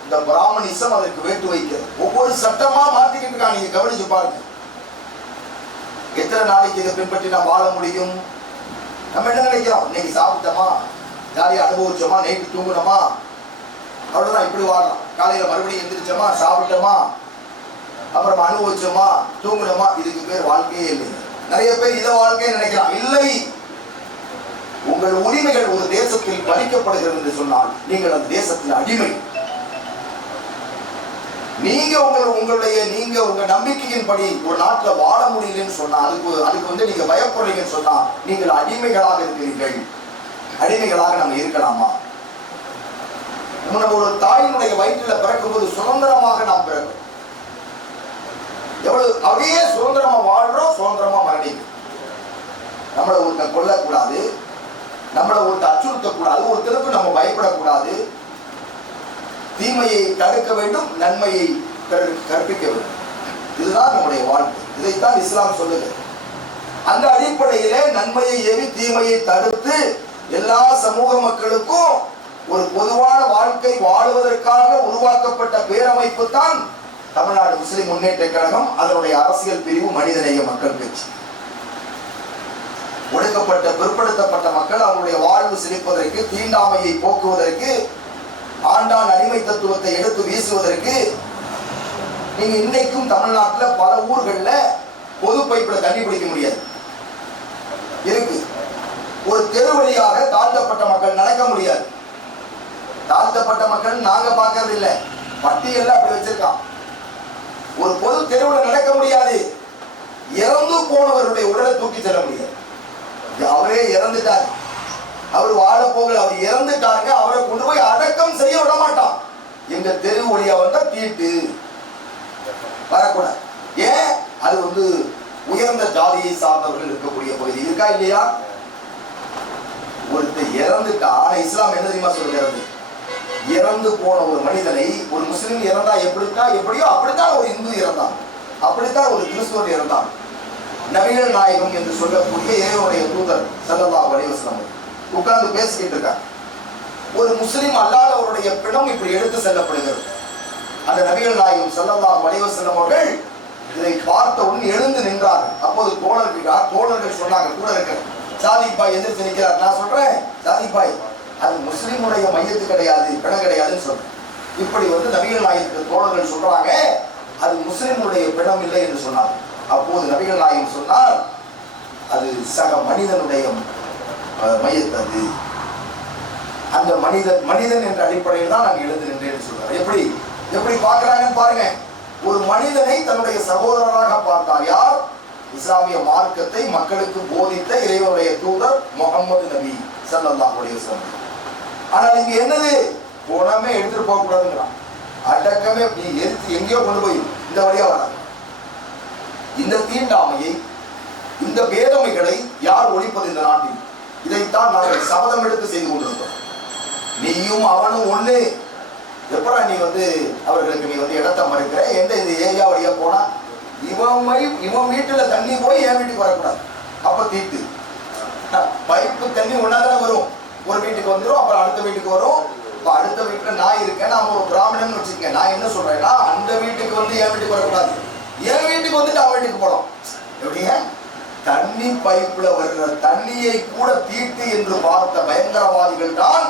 இந்த பிராமணிசம் அதற்கு வேட்டு வைக்கிறது. ஒவ்வொரு சட்டமா மாத்திக்கிட்டு இருக்காங்க. நீங்க கவனிச்சு பாருங்க. எத்தனை நாளைக்கு இதை பின்பற்றி நாம் வாழ முடியும்? நம்ம என்ன நினைக்கிறோம்? இன்னைக்கு சாப்பிட்டோமா, ஜாலியா அனுபவிச்சோமா, நைட்டு தூங்கணுமா, அவ்வளவுதான், இப்படி வாழலாம். காலையில மறுபடியும் எந்திரிச்சோமா, சாப்பிட்டோமா, அப்புறம் அனுபவிச்சோமா, தூங்கணுமா, இதுக்கு பேர் வாழ்க்கையே இல்லை. நிறைய பேர் இதை வாழ்க்கையை நினைக்கலாம். இல்லை, உங்கள் உரிமைகள் ஒரு தேசத்தில் பறிக்கப்படுகிறது என்று சொன்னால் நீங்கள் அந்த தேசத்தில் அடிமை. நீங்க உங்க நம்பிக்கையின்படி ஒரு நாட்டில் வாழ முடியலன்னு சொன்னா, அதுக்கு வந்து நீங்க பயப்படுறீங்கன்னு சொன்னா நீங்கள் அடிமைகளாக இருக்கிறீர்கள். அடிமைகளாக நம்ம இருக்கலாமா? நம்ம ஒரு தாயினுடைய வயிற்றில் பிறக்கும்போது சுதந்திரமாக நாம் பிறக்கும். எவ்வளவு அப்படியே சுதந்திரமா வாழ்றோம், சுதந்திரமா மரணிக்கும். நம்மளை ஒருத்தன் கொல்லக்கூடாது, நம்மளை ஒருத்தர் அச்சுறுத்தக்கூடாது, ஒருத்தருக்கு நம்ம பயப்படக்கூடாது. தீமையை தடுக்க வேண்டும், நன்மையை கற்பிக்க வேண்டும். இதுதான் நம்முடைய வாழ்க்கை. இதைத்தான் இஸ்லாம் சொல்லுது. அந்த அடிப்படையிலே நன்மையை ஏவி தீமையை தடுத்து எல்லா சமூக மக்களுக்கும் ஒரு பொதுவான வாழ்க்கை வாழுவதற்காக உருவாக்கப்பட்ட பேரமைப்பு தான் தமிழ்நாடு முஸ்லிம் முன்னேற்ற கழகம். அதனுடைய அரசியல் பிரிவு மனிதநேய மக்கள் கட்சி. ஒடுக்கப்பட்ட பிற்படுத்தப்பட்ட மக்கள் அவருடைய வாழ்வு செழிப்பதற்கு, தீண்டாமையை போக்குவதற்கு, ஆண்டான் அடிமை தத்துவத்தை எடுத்து வீசுவதற்கு நீங்க இன்னைக்கும் தமிழ்நாட்டில் பல ஊர்கள்ல பொது பைப்புல தண்ணி பிடிக்க முடியாது. இருக்கு. ஒரு தெரு வழியாக தாழ்த்தப்பட்ட மக்கள் நடக்க முடியாது. தாழ்த்தப்பட்ட மக்கள் நாங்க பார்க்கறது இல்லை, பட்டியல்ல அப்படி வச்சிருக்கான். ஒரு பொது தெருவில் நடக்க முடியாது. இறந்து போனவருடைய உடலை தூக்கி செல்ல முடியாது. அவரே இறந்துட்டார், அவர் வாழ போகல, அவர் இறந்துட்டாருங்க. அவரை கொண்டு போய் அடக்கம் செய்ய விட மாட்டான். எங்க தெரு வழியா வந்தா தீட்டு வரக்கூடாது. ஏன்? அது உயர்ந்த ஜாதியை சார்ந்தவர்கள் இருக்கக்கூடிய பகுதி இருக்கா இல்லையா? ஒருத்தர் இறந்துட்டா, இஸ்லாம் என்ன தெரியுமா சொல்றது? இறந்து போன ஒரு மனிதனை, ஒரு முஸ்லிம் இறந்தா எப்படியோ அப்படித்தான் ஒரு இந்து இறந்தான், அப்படித்தான் ஒரு கிறிஸ்துவர் இறந்தான். நபிகள் நாயகம் என்று சொல்லக்கூடிய இறைவனுடைய தூதர் ஸல்லல்லாஹு அலைஹி வஸல்லம் உட்கார்ந்து பேசிக்கிட்டு இருக்காங்க. ஒரு முஸ்லிம் அல்லாதவருடைய பிணம் இப்படி எடுத்து செல்லப்படுகிறது. அந்த நபிகள் நாயகம் ஸல்லல்லாஹு அலைஹி வஸல்லம் அவர்கள் இதை பார்த்தவுடன் எழுந்து நின்றார். அப்போது தோழர்கள் சொன்னாங்க, கூட இருக்க சாதிக் பாய் எதிர்த்து நிற்கிறார். நான் சொல்றேன், சாதிக் பாய் அது முஸ்லிமுடைய மையத்து கிடையாது, பிணம் கிடையாதுன்னு சொல்றேன். இப்படி நபிகள் நாயகத்துக்கு தோழர்கள் சொல்றாங்க, அது முஸ்லிமுடைய பிணம் இல்லை என்று சொன்னார். அப்போது நபிகள் நாயகம் சொன்னார், அது சக மனிதனுடைய மையத்து, அது அந்த மனிதன் என்ற அடிப்படையில் தான் நாங்கள் எழுந்து நின்றேன்னு சொல்றாரு. எப்படி பார்க்கிறாங்கன்னு பாருங்க. ஒரு மனிதனை தன்னுடைய சகோதரராக பார்த்தார். யார்? இஸ்லாமிய மார்க்கத்தை மக்களுக்கு போதித்த இறைவனுடைய தூதர் முஹம்மது நபி ஸல்லல்லாஹு அலைஹி வஸல்லம். ஆனால் இங்க என்னது? போனமே எடுத்துட்டு போக கூடாதுங்கிறான். அடக்கமே நீ எடுத்து எங்கேயோ கொண்டு போய் இந்த வழியா வராது. இந்த தீண்டாமையை, இந்த பேதமைகளை யார் ஒழிப்பது இந்த நாட்டில்? இதைத்தான் நாங்கள் சபதம் எடுத்து செய்து கொண்டிருக்கிறோம். நீயும் அவனும் ஒண்ணு. எப்படா நீ அவர்களுக்கு நீ இடத்த மறுக்கிற? எந்த இந்த ஏரியா வழியா போனா இவன் வீட்டுல தண்ணி போய் என் வீட்டுக்கு வரக்கூடாது. அப்ப தீட்டு. பைப்பு தண்ணி ஒன்னாதானே வரும். ஒரு வீட்டுக்கு வந்துடும், அப்புறம் அடுத்த வீட்டுக்கு வரும். அடுத்த வீட்டுல நான் இருக்கேன், நான் ஒரு பிராமணன் வச்சுக்கேன். நான் என்ன சொல்றேன்னா, அந்த வீட்டுக்கு என் வீட்டுக்கு வரக்கூடாது, என் வீட்டுக்கு அவன் வீட்டுக்கு போனோம். எப்படிங்க? தண்ணி பைப்புல வர்ற தண்ணியை கூட தீட்டு என்று பார்த்த பயங்கரவாதிகள் தான்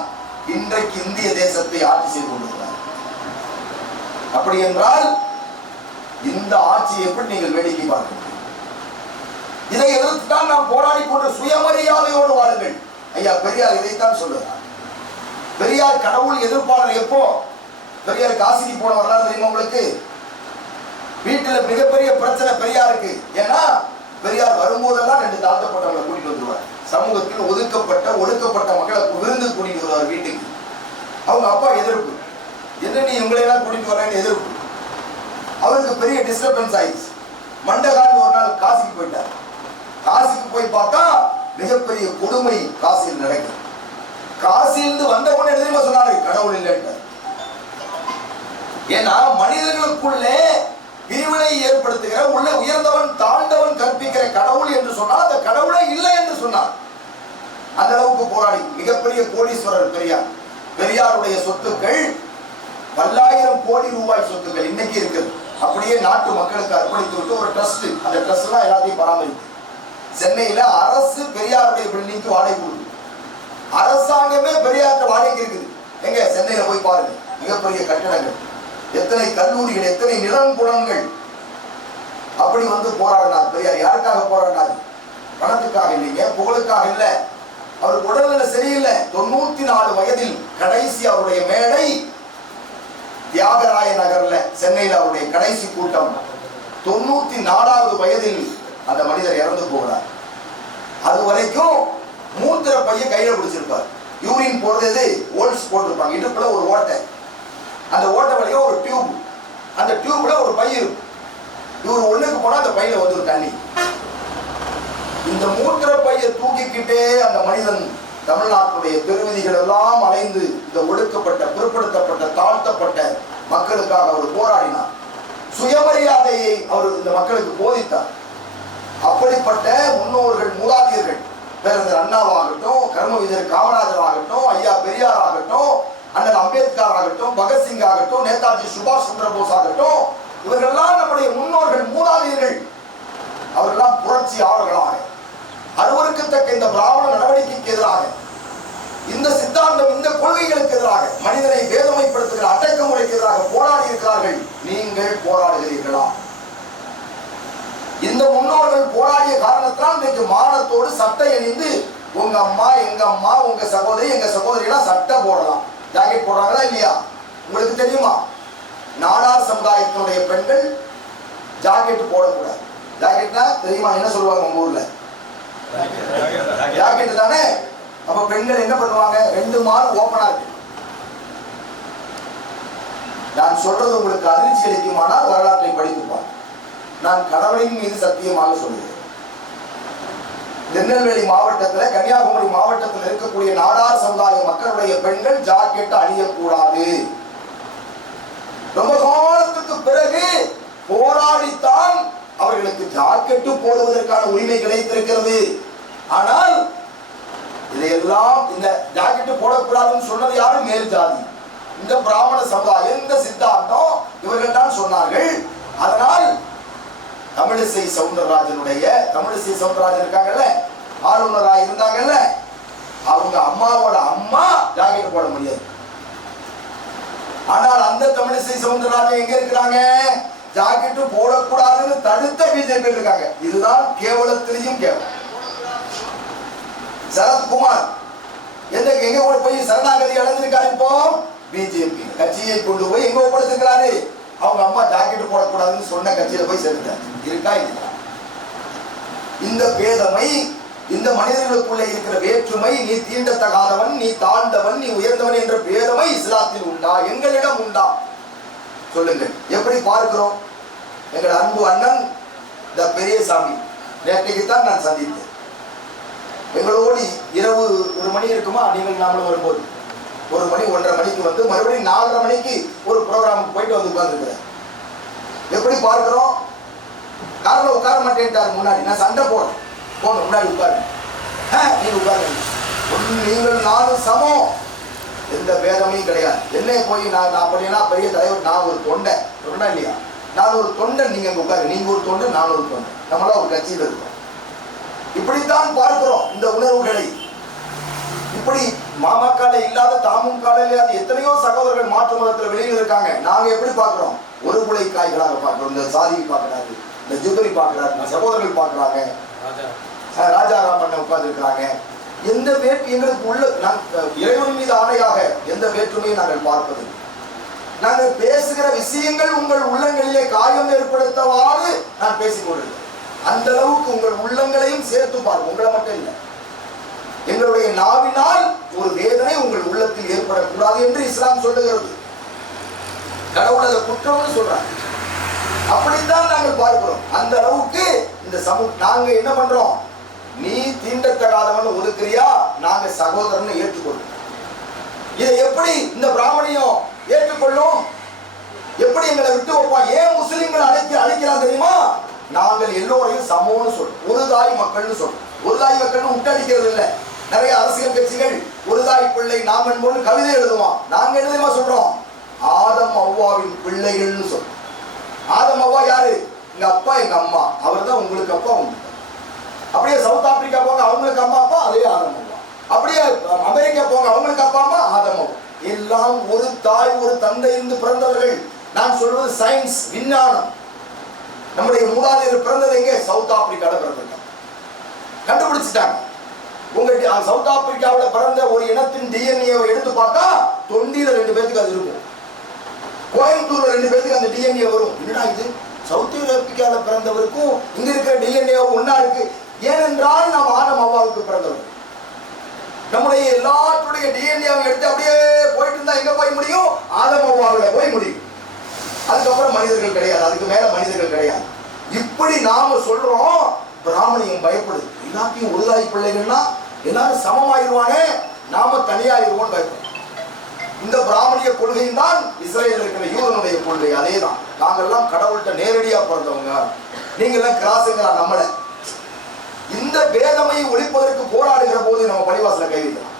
இன்றைக்கு இந்திய தேசத்தை ஆட்சி செய்து கொண்டிருக்கிறார். அப்படி என்றால் இந்த ஆட்சி எப்படி நீங்கள் வேடிக்கை பார்க்க முடியும்? இதை எதிர்த்துத்தான் நாம் போராடி கொண்டு சுயமரியாதையோடு வாழுங்கள். ஐயா பெரியார் இதைத்தான் சொல்லுகிறார். பெரியார் கடவுள் எதிர்ப்பாளர். எப்போ பெரியார் காசிக்கு போன வரலாறு தெரியுமா உங்களுக்கு? வீட்டுல மிகப்பெரிய பிரச்சனை பெரியாருக்கு. ஏன்னா பெரியார் வரும்போதெல்லாம் 2 தாழ்த்தப்பட்டவங்களை கூட்டிட்டு வந்துருவார். சமூகத்தில் ஒடுக்கப்பட்ட மக்களை விருந்து கூட்டிட்டு வருவார் வீட்டுக்கு. அவங்க அப்பா எதிர்ப்பு, என்ன நீ இவங்களையெல்லாம் கூட்டிட்டு வரேன்னு எதிர்ப்பு. அவருக்கு பெரிய டிஸ்டர்பன்ஸ் ஆயிடுச்சு. மண்டகாண்டு ஒரு நாள் காசிக்கு போயிட்டார். காசிக்கு போய் பார்த்தா மிகப்பெரிய கொடுமை காசியில் நடக்குது. காசியிலிருந்து வந்த உடனே தெரியுமா சொன்னாரு? கடவுள் இல்லைன்றார். ஏன்னா மனிதர்களுக்குள்ளே பிரிவினை ஏற்படுத்துகிற, உள்ள உயர்ந்தவன் தாழ்ந்தவன் கற்பிக்கிற கடவுள் என்று சொன்னால் அந்த கடவுளே இல்லை என்று சொன்னார். அந்த அளவுக்கு போராடி மிகப்பெரிய கோடீஸ்வரர் பெரியார். பெரியாருடைய சொத்துக்கள் பல்லாயிரம் கோடி ரூபாய் சொத்துக்கள் இன்னைக்கு இருக்குது. அப்படியே நாட்டு மக்களுக்கு அர்ப்பணித்து விட்டு ஒரு ட்ரஸ்ட், அந்த ட்ரஸ்ட் தான் எல்லாத்தையும் பராமரிக்கும். சென்னையில அரசு பெரியாருடைய பில்டிங்க்கு வாடகை கொடுக்குது. அரசாங்கமே பெரியார்ட்ட வாடகைக்கு இருக்குது. எங்க சென்னையில போய் பாருங்க, மிகப்பெரிய கட்டடங்கள், எத்தனை கல்லூரிகள், எத்தனை நிலங்குளங்கள். அப்படி போராடினார் பெரியார். யாருக்காக போராடினார்? பணத்துக்காக இல்லைங்க, புகழுக்காக இல்லை. அவருக்கு உடல்நிலை சரியில்லை. 94 வயதில் கடைசி அவருடைய மேடை தியாகராய நகர்ல, சென்னையில் அவருடைய கடைசி கூட்டம். 94வது வயதில் அந்த மனிதர் இறந்து போகிறார். அது வரைக்கும் மூத்திர பைய கையில பிடிச்சிருப்பார். யூரின் போடுறது ஓல்ஸ் போட்டிருப்பாங்க. இடுப்புல ஒரு ஓட்டை, அந்த ஓட்டை வழியா ஒரு டியூப், அந்த டியூப்ல ஒரு பை இருக்கும். இவர் ஒண்ணுக்கு போனா அந்த பையில ஒரு தண்ணி. இந்த மூத்திர பையை தூக்கிக்கிட்டே அந்த மனிதன் தமிழ்நாட்டுடைய பெருவிதிகள் எல்லாம் அலைந்து இந்த ஒடுக்கப்பட்ட, பிற்படுத்தப்பட்ட, தாழ்த்தப்பட்ட மக்களுக்காக அவர் போராடினார். சுயமரியாதையை அவர் இந்த மக்களுக்கு போதித்தார். அப்படிப்பட்ட முன்னோர்கள், மூதாதையர்கள், பேரறிஞர் அண்ணாவாகட்டும், கர்மவீரர் காமராஜர் ஆகட்டும், ஐயா பெரியார் ஆகட்டும், அண்ணன் அம்பேத்கர் ஆகட்டும், பகத்சிங் ஆகட்டும், நேதாஜி சுபாஷ் சந்திர போஸ் ஆகட்டும், இவர்கள்லாம் நம்முடைய முன்னோர்கள், மூதாதையர்கள். அவர்கள்லாம் புரட்சியாளர்களாக, அருவருக்கத்தக்க இந்த பிராமண நடவடிக்கைக்கு எதிராக, இந்த சித்தாந்தம், இந்த கொள்கைகளுக்கு எதிராக, மனிதனை வேதமைப்படுத்துகிற அடக்குமுறைக்கு எதிராக போராடி இருக்கிறார்கள். நீங்கள் போராடுகிறீர்களா? இந்த முன்னோர்கள் போராடிய காரணத்தால் இன்றைக்கு மானத்தோடு சட்டை அணிந்து உங்க அம்மா, எங்க அம்மா, உங்க சகோதரி, எங்க சகோதரிலாம் சட்டை போடலாம். ஜாக்கெட் போடுறாங்களா இல்லையா? உங்களுக்கு தெரியுமா? நாடார் சமுதாயத்தினுடைய பெண்கள் ஜாக்கெட் போடக்கூடாது. ஜாக்கெட்னா தெரியுமா? என்ன சொல்லுவாங்க உங்க ஊர்ல? ஜாக்கெட் தானே. அப்ப பெண்கள் என்ன பண்ணுவாங்க? 2 மாதம் ஓப்பனா இருக்கு. நான் சொல்றது உங்களுக்கு அதிர்ச்சி அளிக்குமானால் வரலாற்றை படித்துப்பார். நான் கடவுளின் மீது சத்தியமாக சொல்கிறேன். திருநெல்வேலி மாவட்டத்தில், கன்னியாகுமரி மாவட்டத்தில் இருக்கக்கூடிய நாடார் சமுதாய மக்களுடைய பெண்கள் ஜாக்கெட் அணியக்கூடாது. ரொம்ப காலத்துக்கு பிறகு போராடித்தான் அவர்களுக்கு ஜாக்கெட்டு போடுவதற்கான உரிமை கிடைத்திருக்கிறது. ஆனால் இதையெல்லாம் இந்த ஜாக்கெட்டு போடக்கூடாதுன்னு சொன்னது யாரும் மேல் ஜாதி, இந்த பிராமண சமுதாயம், இந்த சித்தாந்தம் இவர்கள் தான் சொன்னார்கள். அதனால் தமிழிசை சவுந்தரராஜன் இருக்காங்கல்ல, ஆளுநராக இருந்தாங்கல்ல, அவங்க அம்மாவோட அம்மா ஜாக்கெட் போட முடியாது. ஆனால் அந்த தமிழிசை சவுந்தரராஜன் எங்க இருக்கிறாங்க? ஜாக்கெட் போடக்கூடாதுன்னு தடுத்த பிஜேபி இருக்காங்க. இதுதான் கேவலத்திலையும் கேவலம். சரத்குமார் எங்க போய் சரணாகதி அடைஞ்சிருக்காரு? இப்போ பிஜேபி கட்சியை கொண்டு போய் எங்க ஒப்படைச்சிருக்கிறாரு? அவங்க அம்மா ஜாக்கெட் போடக்கூடாதுன்னு சொன்ன கட்சியில போய் சேர்ந்துட்டாரு. இருக்கா இல்லையா? இந்த பேதமை, இந்த மனிதர்களுக்குள்ளே இருக்கிற வேற்றுமை, நீ தீண்டத்தகாதவன், நீ தாழ்ந்தவன், நீ உயர்ந்தவன் என்ற பேதமை இஸ்லாத்தில் உண்டா? எங்களிடம் உண்டா? சொல்லுங்கள். எப்படி பார்க்கிறோம்? எங்கள் அன்பு அண்ணன் இந்த பெரியசாமி நேற்றைக்குத்தான் நான் சந்தித்தேன். எங்களோடு இரவு 1 மணி இருக்குமா, நீங்கள் நாமளும் வரும்போது 1 மணி 1:30 மணிக்கு வந்து மறுபடியும் 4:30 மணிக்கு ஒரு ப்ரோக்ராமுக்கு போயிட்டு வந்து உட்கார்ந்துருக்கிறேன். எப்படி பார்க்கிறோம்? காரில் உட்கார மாட்டேன்ட்டார். முன்னாடி நான் சண்டை போறேன், போன முன்னாடி உட்காரு, நீ உட்காரு, நீங்கள் நானும் சமம், எந்த பேதமையும் கிடையாது. என்ன போய் நான் அப்படின்னா பெரிய தலைவர், நான் ஒரு தொண்டை சொன்னா இல்லையா? நான் ஒரு தொண்டன், நீங்க அங்க உட்காரு, நீங்க ஒரு தொண்டன், நான் ஒரு தொண்டன், நம்மளாம் ஒரு கட்சியில் இருக்கோம். இப்படித்தான் பார்க்கிறோம் இந்த உணர்வுகளை. இப்படி மாமக்கால இல்லாத, தாமுக்கால இல்லாத எத்தனையோ சகோதரர்கள் மாற்று மதத்தில் வெளியில் இருக்காங்க. நாங்க எப்படி பார்க்கிறோம்? ஒரு குலை காய்களாக பார்க்கிறோம். இந்த சாதி பார்க்கிறாரு, இந்த ஜுபரி பார்க்கிறாரு, சகோதரர்கள் பார்க்கிறாங்க, ராஜாராமன் உட்கார்ந்து இருக்கிறாங்க. எந்த எங்களுக்கு உள்ள இறைவன் மீது ஆணையாக எந்த வேற்றுமையை நாங்கள் பார்ப்பது. நாங்கள் பேசுகிற விஷயங்கள் உங்கள் உள்ளங்களிலே காயம் ஏற்படுத்தவாறு நான் பேசிக்கொண்டிருக்கிறேன். அந்த அளவுக்கு உங்கள் உள்ளங்களையும் சேர்த்து பாருங்க, உங்களை மட்டும் இல்லை. எங்களுடைய நாவினால் ஒரு வேதனை உங்கள் உள்ளத்தில் ஏற்படக்கூடாது என்று இஸ்லாம் சொல்லுகிறது. கடவுள் அதை குற்றம்னு சொல்றாங்க. அப்படித்தான் நாங்கள் பார்க்கிறோம். அந்த அளவுக்கு இந்த நாங்க என்ன பண்றோம்? நீ தீண்டத்தகாதவன் ஒதுக்குறியா, நாங்க சகோதரன் ஏற்றுக்கொள்ளும். இதை எப்படி இந்த பிராமணியம் ஏற்றுக்கொள்ளும்? எப்படி எங்களை விட்டு வைப்பான்? ஏன் முஸ்லிம்களை அழைக்கிறான் தெரியுமா? நாங்கள் எல்லோரையும் சமம்னு சொல்றோம், ஒரு தாய் மக்கள்னு சொல்றோம். ஒரு தாய் மக்கள்னு விட்டடிக்கிறது இல்லை. நிறைய அரசியல் கட்சிகள் ஒரு தாய் பிள்ளை நாம் என்போன்னு கவிதை எழுதுவான். நாங்க எழுதுமா சொல்றோம்? ஆதம் அவ்வாவின் பிள்ளைகள்னு சொல்றோம். ஆதம் அவ்வா யாரு? எங்க அப்பா எங்க அம்மா. அவர் தான் உங்களுக்கு அப்பா, உங்களுக்கு. அப்படியே சவுத் ஆப்பிரிக்கா போங்க, அவங்களுக்கு அம்மா அப்பா, அதே ஆதம் அவ்வா. அப்படியே அமெரிக்கா போங்க, அவங்களுக்கு அப்பா அம்மா ஆதம் அவ்வா. எல்லாம் ஒரு தாய் ஒரு தந்தை இருந்து பிறந்தவர்கள். நான் சொல்வது சயின்ஸ், விஞ்ஞானம். நம்முடைய மூதாதையர் பிறந்தது எங்கே? சவுத் ஆப்பிரிக்கால பிறந்திருக்காங்க, கண்டுபிடிச்சிட்டாங்க. உங்க சவுத் ஆப்பிரிக்காவில் பிறந்த ஒரு இனத்தின் டிஎன்ஏவை எடுத்து பார்த்தா தொண்டியில 2 பேருக்கு அது இருக்கும், கோயம்புத்தூர்ல 2 பேருக்கு அந்த டிஎன்ஏ வரும். என்னடா இது, சவுத் ஆப்பிரிக்காவில் பிறந்தவருக்கும் இங்க இருக்கிற டிஎன்ஏ ஒன்னா இருக்கு. ஏனென்றால் நாம் ஆதம் அவ்வாவுக்கு பிறந்தவர். நம்முடைய எல்லாத்துடைய டிஎன்ஏவை எடுத்து அப்படியே போயிட்டு இருந்தா எங்க போய் முடியும்? ஆதம் அவ்வாவில் போய் முடியும். அதுக்கப்புறம் மனிதர்கள் கிடையாது, அதுக்கு மேல மனிதர்கள் கிடையாது. இப்படி நாம சொல்றோம். பிராமணியம் பயப்படுது. எல்லாத்தையும் ஒரு தாய் பிள்ளைகள்னா எல்லாரும் சமமாயிருவானே, நாம தனியாயிருவோம் பயப்படும். இந்த பிராமணிய கொள்கையும் தான் இஸ்ரேல் இருக்கிற யூதனுடைய கொள்கை. அதே தான். நாங்கெல்லாம் கடவுள்கிட்ட நேரடியா பிறந்தவங்க, நீங்க எல்லாம் கிராஸுங்களா நம்மள. இந்த பேதமையை ஒழிப்பதற்கு போராடுகிற போது நம்ம பள்ளிவாசல கைவிடலாம்.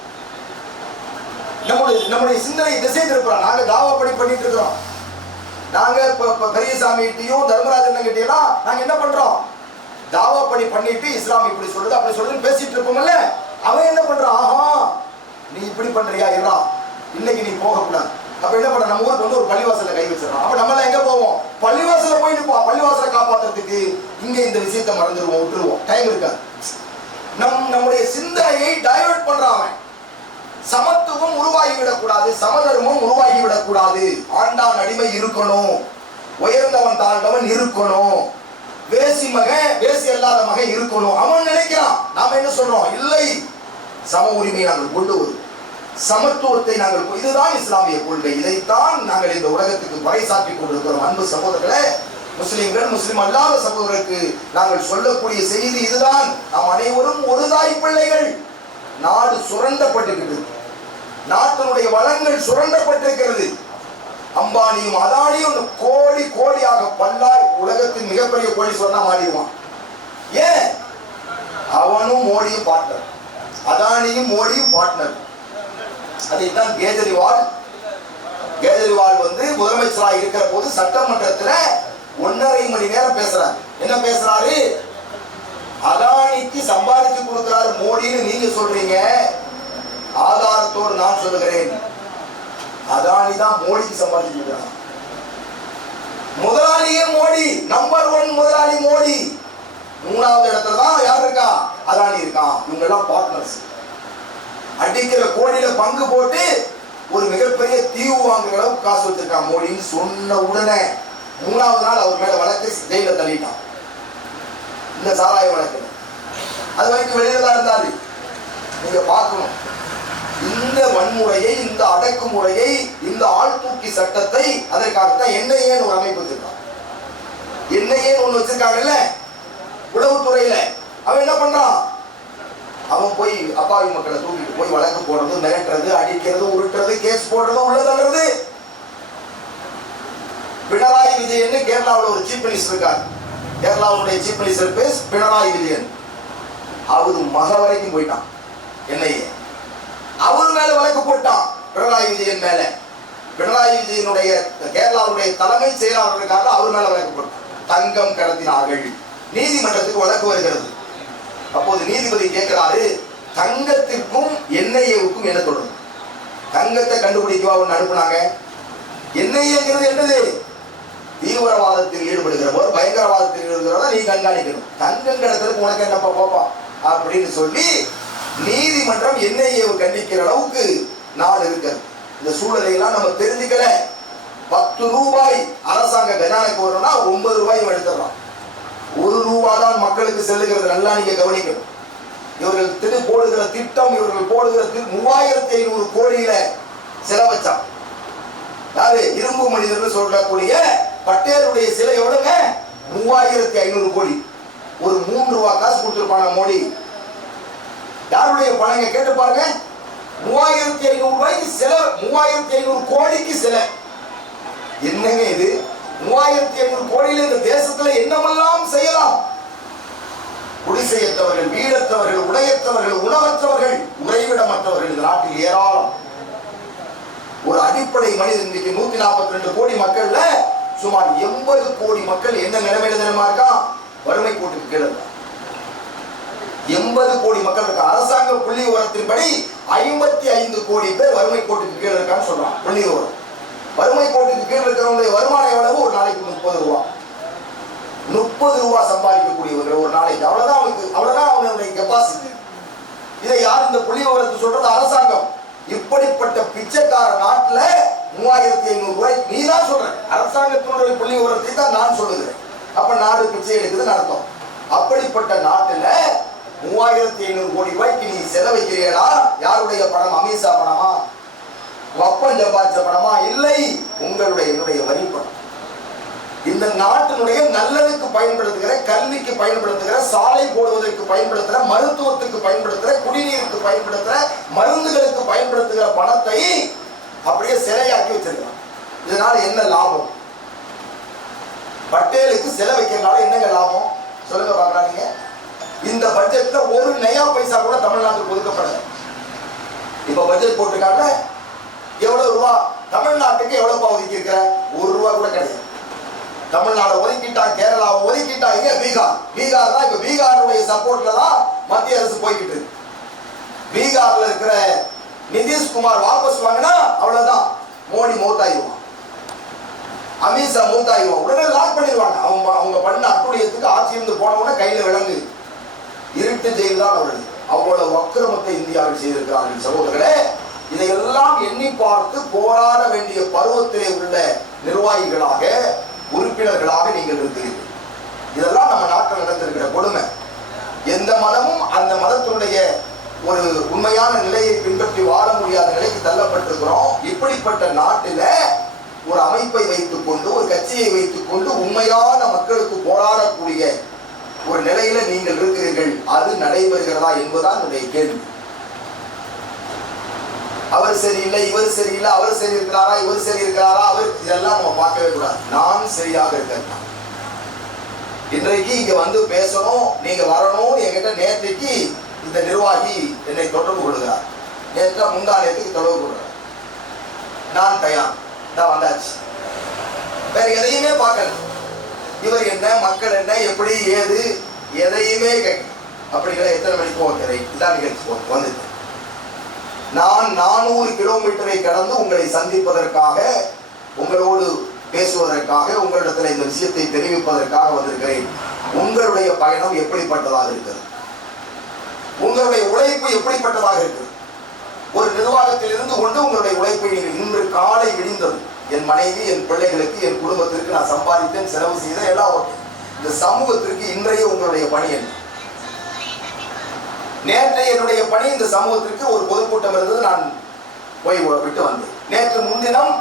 நம்முடைய சிந்தனை திசை திருப்புறோம். நாங்க தாவாப்படி பண்ணிட்டு இருக்கிறோம். நாங்க பெரியசாமிகிட்டையும் தர்மராஜன் கிட்டையும் நாங்க என்ன பண்றோம்? தாவாப்படி பண்ணிட்டு இஸ்லாம் இப்படி சொல்லுது அப்படி சொல்லுதுன்னு பேசிட்டு இருப்போம்ல. அவன் என்ன பண்றான்? ஆஹா, நீ இப்படி பண்றியா, இல்லா இன்னைக்கு நீ போகக்கூடாது. அப்ப என்ன பண்ற? நம்ம ஊருக்கு வந்து ஒரு பள்ளிவாசல கை வச்சிடறோம். அப்ப நம்ம எங்க போவோம்? பள்ளிவாசல போய் நிற்போம். பள்ளிவாசலை காப்பாற்றுறதுக்கு இங்க இந்த விஷயத்தை மறந்துடுவோம், விட்டுருவோம், டைம் இருக்காது. நம்முடைய சிந்தனையை டைவர்ட் பண்றான். சமத்துவம் உருவாகிவிடக்கூடாது, சமதர்மம் உருவாகிவிடக்கூடாது. ஆண்டான் அடிமை இருக்கணும், உயர்ந்தவன் தாழ்ந்தவன் இருக்கணும். வேசி மகன் வேசி அல்லாத மகன் இருக்கணும் அவன் நினைக்கிறான். நாம என்ன சொல்றோம்? இல்லை, சம உரிமையை நாங்கள் கொண்டு வரும், சமத்துவத்தை நாங்கள், இதுதான் இஸ்லாமிய கொள்கை. இதைத்தான் நாங்கள் இந்த உலகத்துக்கு பறைசாற்றி கொண்டிருக்கிறோம். அன்பு சகோதரர்களே, முஸ்லிம்கள் முஸ்லிம் அல்லாத சகோதரருக்கு நாங்கள் சொல்லக்கூடிய செய்தி இதுதான். நாம் அனைவரும் ஒரு தாய் பிள்ளைகள். நாடு சுரண்டப்பட்டிருக்கிறது, நாட்டினுடைய வளங்கள் சுரண்டப்பட்டிருக்கிறது. அம்பானியும் அதானியும் கோடி கோடியாக பல்லாய் உலகத்தின் மிகப்பெரிய கோடி சொன்னா மாறிடுவான். ஏன்? அவனும் மோடியும் பார்ட்னர், அதானியும் மோடியும் பார்ட்னர். அதைத்தான் கேஜரிவால் முதலமைச்சராக இருக்கிற போது சட்டமன்றத்தில் 1.5 மணி நேரம் பேசுறாரு. என்ன பேசுறாரு? அதானிக்கு சம்பாதிச்சு கொடுக்கிறாரு மோடின்னு நீங்க சொல்றீங்க, ஆதாரத்தோடு நான் சொல்லுகிறேன், அதானி தான் மோடிக்கு சம்பாதிச்சு கொடுக்கிறார். முதலாளியே மோடி, நம்பர் 1 முதலாளி மோடி. 3வது இடத்துல தான் யார் இருக்கா? அதானி இருக்கான். இவங்க எல்லாம் பார்ட்னர்ஸ். அடிக்கிற கோடியில பங்கு போட்டு ஒரு மிகப்பெரிய தீவு வாங்குற அளவுக்கு காசு வச்சிருக்கான் மோடின்னு சொன்ன உடனே 3வது நாள் அவர் மேல வழக்கு ஜெயில தள்ளிட்டான். இந்த சாராய வழக்கு அது வரைக்கும் வெளியில தான் இருந்தாரு. நீங்க பார்க்கணும், இந்த வன்முறையை, இந்த அடக்குமுறையை, இந்த ஆள் தூக்கி சட்டத்தை, அதற்காகத்தான் என்ஐஏன்னு ஒரு அமைப்பு வச்சிருக்கான். என்ஐஏன்னு ஒண்ணு வச்சிருக்காங்கல்ல உளவுத்துறையில. அவன் என்ன பண்றான்? அவன் போய் அப்பாவி மக்களை தூக்கிட்டு போய் வழக்கு போடுறது, மிரட்டுறது, அடிக்கிறது, உருட்டுறது, கேஸ் போடுறது, உள்ள தள்ளுறது. பினராயி விஜயன் கேரளாவில் ஒரு சீஃப் மினிஸ்டர் இருக்கார். கேரளாவுடைய சீஃப் மினிஸ்டர் பேர் பினராயி விஜயன். அவரு மக வரைக்கும் போயிட்டான் என்ஐஏ. அவரு மேல வழக்கு போட்டான் பினராயி விஜயன் மேல. பினராயி விஜயனுடைய கேரளாவுடைய தலைமை செயலாளருக்காக அவர் மேல வழக்கு போட்டான். தங்கம் கடத்தினார்கள். நீதிமன்றத்துக்கு வழக்கு வருகிறது. அப்போது நீதிபதி கேட்கிறாரு, தங்கத்திற்கும் என்ஐஏவுக்கும் என்ன தொடர்பு? தங்கத்தை கண்டுபிடிக்கவா ஒன்று அனுப்புனாங்க? என்ஐஏங்கிறது என்னது? தீவிரவாதத்தில் ஈடுபடுகிறவர், பயங்கரவாதத்தில் ஈடுபடுகிறவரை நீ கண்காணிக்கணும். தங்கம் கடத்தலுக்கு உனக்கு என்னப்பா பாப்பா அப்படின்னு சொல்லி நீதிமன்றம் என்ஐஏவை கண்டிக்கிற அளவுக்கு நாடு இருக்கிறது. இந்த சூழலையெல்லாம் நம்ம தெரிஞ்சுக்கல. 10 ரூபாய் அரசாங்க கஜானாக்கு வரணும்னா 9 ரூபாயும் எடுத்துடலாம். 1 ரூபாய் தான் மக்களுக்கு செல்லுகிறது. நல்லா நீங்க கவனிக்கணும். இவர்கள் போடுகிற திட்டம், இவர்கள் போடுகிற 3500 கோடியில செலவச்சான். யாரு? இரும்பு மனிதர்கள் சொல்லக்கூடிய பட்டேலுடைய சிலையோடுங்க 3500 கோடி. ஒரு 3 ரூபாய் காசு கொடுத்துருப்பான மோடி. யாருடைய பணங்க கேட்டு பாருங்க. 3500 ரூபாய்க்கு செலவு, 3500 கோடிக்கு சிலை. என்னங்க இது? 3500 கோடியில் இந்த தேசத்துல என்னமெல்லாம் செய்யலாம்? குடிசையற்றவர்கள், வீடற்றவர்கள், உடையற்றவர்கள், உணவற்றவர்கள், உறைவிடமற்றவர்கள் இந்த நாட்டில் ஏராளம். ஒரு அடிப்படை மனிதன் இன்னைக்கு 142 கோடி மக்கள்ல சுமார் 80 கோடி மக்கள் என்ன நிலைமையில தெரியுமா இருக்கா? வறுமை கோட்டுக்கு கீழே இருக்கா. 80 கோடி மக்கள் இருக்கா. அரசாங்க புள்ளி விவரத்தின்படி 55 கோடி பேர் வறுமை கோட்டுக்கு கீழே இருக்கான்னு சொல்றான் புள்ளி விவரம். வறுமை கோட்டுக்கு கீழே இருக்கிறவங்களுடைய வருமானம் எவ்வளவு? ஒரு நாளைக்கு 30 ரூபாய். 30 ரூபாய் சம்பாதிக்கக்கூடியவர்கள் ஒரு நாளைக்கு. அவ்வளவுதான் அவனுடைய கெப்பாசிட்டி. இதை யார் இந்த புள்ளி விவரத்தை சொல்றது? அரசாங்கம். இப்படிப்பட்ட பிச்சைக்கார நாட்டுல 3500 ரூபாய் நீ தான் சொல்ற. அரசாங்கத்தினுடைய புள்ளி விவரத்தை தான் நான் சொல்லுகிறேன். அப்ப நாடு பிச்சை எடுக்குதுன்னு அர்த்தம். அப்படிப்பட்ட நாட்டுல 3500 கோடி ரூபாய்க்கு நீ செலவைக்கிறீங்களா? யாருடைய பணம்? அமித்ஷா பணமா? வப்பன் சம்பாதிச்ச பணமா? இல்லை, உங்களுடைய என்னுடைய வரி பணம். இந்த நாட்டினுடைய நல்லதுக்கு பயன்படுத்துகிற, கல்விக்கு பயன்படுத்துகிற, சாலை போடுவதற்கு பயன்படுத்துகிற, மருத்துவத்துக்கு பயன்படுத்துகிற, குடிநீருக்கு பயன்படுத்துகிற, மருந்துகளுக்கு பயன்படுத்துகிற பணத்தை அப்படியே சிலையாக்கி வச்சிருக்கான். இதனால என்ன லாபம்? பட்டேலுக்கு சிலை வைக்கிறதுனால என்னங்க லாபம் சொல்லுங்க பாக்குறாங்க. இந்த பட்ஜெட்ல ஒரு நயா பைசா கூட தமிழ்நாட்டுக்கு ஒதுக்கப்படல. இப்ப பட்ஜெட் போட்டுக்காங்க. எவ்வளவு ரூபா தமிழ்நாட்டுக்கு எவ்வளவு ஒதுக்கி இருக்கிற? 1 ரூபாய் கூட கிடையாது. தமிழ்நாடு ஒதுக்கிட்டான், கேரளாவை ஒதுக்கிட்டாங்க. பீகார் தான் இப்ப பீகாருடைய சப்போர்ட்ல தான் மத்திய அரசு போய்கிட்டு இருக்கு. பீகார்ல இருக்கிற நிதிஷ்குமார் வாபஸ் வாங்கினா அவ்வளவுதான், மோடி மௌத்தாயிடுவான், அமித்ஷா மௌத்தாயிடுவான். உடனே லாக் பண்ணிடுவாங்க. அவங்க பண்ண அட்டுழியத்துக்கு ஆட்சி இருந்து போனவங்க கையில விலங்கு, இருட்டு ஜெயில் தான் அவர்கள். அவ்வளவு அக்கிரமத்தை இந்தியாவில் செய்திருக்கிறார்கள். சகோதரர்களே, இதையெல்லாம் எண்ணி பார்த்து போராட வேண்டிய பருவத்திலே உள்ள நிர்வாகிகளாக, உறுப்பினர்களாக நீங்கள் இருக்கிறீர்கள். இதெல்லாம் நம்ம கொடுமை. எந்த மதமும் அந்த மதத்தினுடைய ஒரு உண்மையான நிலையை பின்பற்றி வாழ முடியாத நிலைக்கு தள்ளப்பட்டிருக்கிறோம். இப்படிப்பட்ட நாட்டில ஒரு அமைப்பை வைத்துக் கொண்டு, ஒரு கட்சியை வைத்துக் கொண்டு உண்மையான மக்களுக்கு போராடக்கூடிய ஒரு நிலையில நீங்கள் இருக்கிறீர்கள். அது நடைபெறுகிறதா என்பதுதான் என்னுடைய கேள்வி. அவர் சரியில்லை, இவர் சரியில்லை, அவர் சரி இருக்கிறாரா, இவர் சரி இருக்கிறாரா, அவர் இதெல்லாம் நம்ம பார்க்கவே கூடாது. நான் சரியாக இருக்கிறேன். இன்றைக்கு இங்க வந்து பேசணும், நீங்க வரணும். என்கிட்ட நேற்றைக்கு இந்த நிர்வாகி என்னை தொடர்பு கொள்கிறார். நேற்று முந்தானத்துக்கு தொடர்பு கொள்கிறார். நான் தயார், தான் வந்தாச்சு. வேற எதையுமே பார்க்கல. இவர் என்ன, மக்கள் என்ன, எப்படி ஏது, எதையுமே கேட்க. அப்படிங்கிற எத்தனை மணிக்கு போகிறேன் இதான் நிகழ்ச்சி வந்துட்டு நான் 400 கிலோமீட்டரை கடந்து உங்களை சந்திப்பதற்காக, உங்களோடு பேசுவதற்காக, உங்களிடத்தில் இந்த விஷயத்தை தெரிவிப்பதற்காக வந்திருக்கிறேன். உங்களுடைய பயணம் எப்படிப்பட்டதாக இருக்கிறது? உங்களுடைய உழைப்பு எப்படிப்பட்டதாக இருக்கிறது? ஒரு நிர்வாகத்தில் இருந்து கொண்டு உங்களுடைய உழைப்பை நீங்கள் இன்று காலை விடிந்தது. என் மனைவி, என் பிள்ளைகளுக்கு, என் குடும்பத்திற்கு நான் சம்பாதித்தேன், செலவு செய்தேன், எல்லாம் ஓகே. இந்த சமூகத்திற்கு இன்றைய உங்களுடைய பணி என்ன? நேற்றைய என்னுடைய பணி இந்த சமூகத்திற்கு ஒரு பொதுக்கூட்டம் இருந்தது, நான் போய் விட்டு வந்தேன். நேற்று முன்தினம்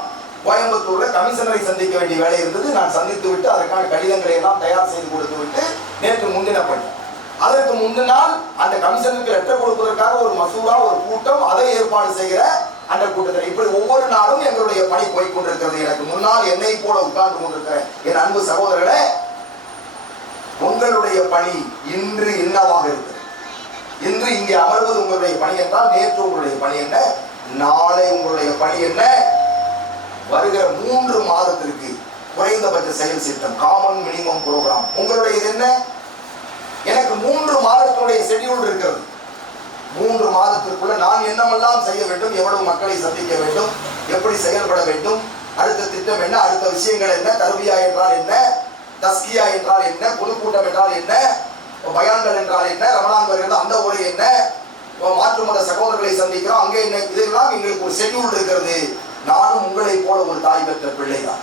கோயம்புத்தூர்ல கமிஷனரை சந்திக்க வேண்டிய வேலை இருந்தது, நான் சந்தித்து விட்டு அதற்கான கடிதங்களை எல்லாம் தயார் செய்து கொடுத்து விட்டு நேற்று முன்தின பணி. அதற்கு முந்தின நாள் அந்த கமிஷனருக்கு லெட்டர் கொடுப்பதற்காக ஒரு மசூரா, ஒரு கூட்டம், அதை ஏற்பாடு செய்கிற அந்த கூட்டத்தில் இப்படி ஒவ்வொரு நாளும் எங்களுடைய பணி போய்கொண்டிருக்கிறது. எனக்கு முன்னால் என்னை போல உட்கார்ந்து கொண்டிருக்கிற என் அன்பு சகோதரர்களே, உங்களுடைய பணி இன்று என்னவாக இருக்கிறது? இன்று இங்கே அமர்வது உங்களுடைய பணி என்றால் நேற்று உங்களுடைய பணி என்ன, நாளை உங்களுடைய பணி என்ன? வருகிற 3 மாதத்திற்கு குறைந்தபட்ச செயல் திட்டம், காமன் மினிமம் புரோகிராம் உங்களுடைய இது என்ன? எனக்கு 3 மாதத்தினுடைய ஷெட்யூல் இருக்கிறது. 3 மாதத்திற்குள்ள நான் என்னமெல்லாம் செய்ய வேண்டும், எவ்வளவு மக்களை சந்திக்க வேண்டும், எப்படி செயல்பட வேண்டும், அடுத்த திட்டம் என்ன, அடுத்த விஷயங்கள் என்ன, தர்பியா என்றால் என்ன, தஸ்கியா என்றால் என்ன, பொதுக்கூட்டம் என்றால் என்ன, பயான்கள் என்றால் என்ன, ரமலான் வருகிறது அந்த ஒளி என்ன, மாற்று மத சகோதரர்களை சந்திக்கிறோம் அங்கே என்ன, இதெல்லாம் எங்களுக்கு ஒரு ஷெட்யூல் இருக்கிறது. நானும் உங்களை போல ஒரு தாய் பெற்ற பிள்ளைதான்.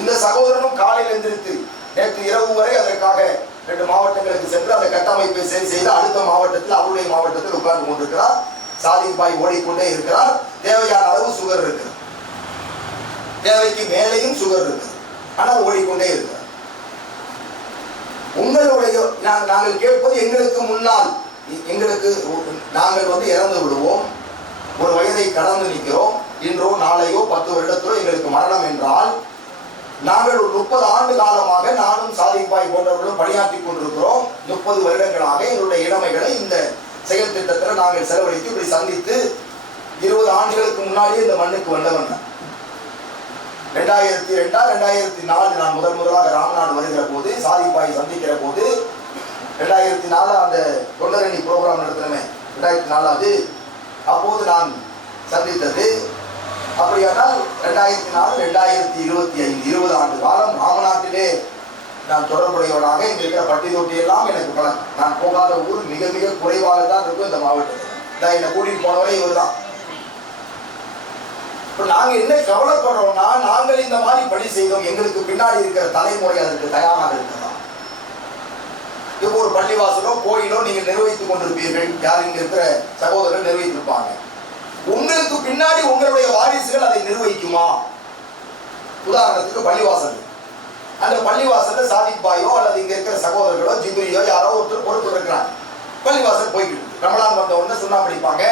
இந்த சகோதரனும் காலையில் எந்திரித்து நேற்று இரவு வரை அதற்காக 2 மாவட்டங்களுக்கு சென்று அந்த கட்டமைப்பை சரி செய்து அடுத்த மாவட்டத்தில், அவருடைய மாவட்டத்தில் உட்கார்ந்து கொண்டிருக்கிறார். சாதிப்பாய் ஓடிக்கொண்டே இருக்கிறார். தேவையான அளவு சுகர் இருக்கிறது, தேவைக்கு மேலேயும் சுகர் இருக்கிறது, ஆனால் ஓடிக்கொண்டே இருக்கிறார். உங்களுடைய நாங்கள் கேட்பது, எங்களுக்கு முன்னால் நாங்கள் இறந்து விடுவோம், ஒரு வயதை கடந்து நிற்கிறோம், இன்றோ நாளையோ 10 வருடத்திலோ எங்களுக்கு மரணம் என்றால், நாங்கள் ஒரு 30 ஆண்டு காலமாக நானும் சாதிப்பாய் போன்றவர்களும் பணியாற்றி கொண்டிருக்கிறோம். 30 வருடங்களாக எங்களுடைய இளமைகளை இந்த செயல் திட்டத்தில் நாங்கள் செலவழித்து இப்படி சந்தித்து 20 ஆண்டுகளுக்கு முன்னாடியே இந்த மண்ணுக்கு வந்தவன். 2002 2004 நான் முதலாக ராமநாடு வருகிற போது, சாதிப்பாய் சந்திக்கிற போது 2004 அந்த தொண்டரணி ப்ரோக்ராம் நடத்தினமே 2004 அப்போது நான் சந்தித்தது. அப்படியானால் 2004 2025 20 ஆண்டு காலம் ராமநாட்டிலே நான் தொடர்புடையவனாக இங்க இருக்கிற பட்டி தொட்டி எல்லாம் எனக்கு பழக்கம். நான் போகாத ஊர் மிக மிக குறைவாக தான் இருக்கும் இந்த மாவட்டத்தில். என்னை கூட்டிட்டு போனவரே இவர் தான். நாங்க என்ன கவலைப்படுறோம்னா, நாங்கள் இந்த மாதிரி பணி செய்தோம், எங்களுக்கு பின்னாடி இருக்கிற தலைமுறை அதற்கு தயாராக இருக்கிறதா? இப்போ ஒரு பள்ளிவாசலோ கோயிலோ நீங்கள் நிர்வகித்துக் கொண்டிருப்பீர்கள், யார் இங்க இருக்கிற சகோதரர்கள் நிர்வகித்திருப்பாங்க. உங்களுக்கு பின்னாடி உங்களுடைய வாரிசுகள் அதை நிர்வகிக்குமா? உதாரணத்துக்கு பள்ளிவாசல், அந்த பள்ளிவாசல்ல சாதிப்பாயோ அல்லது இங்க இருக்கிற சகோதரர்களோ ஜிப்ரியோ யாரோ ஒருத்தர் பொறுப்பு இருக்கிறாங்க. பள்ளிவாசல் போய்கிட்டு ரமலான் வந்த உடனே சுண்ணாம்பு அடிப்பாங்க,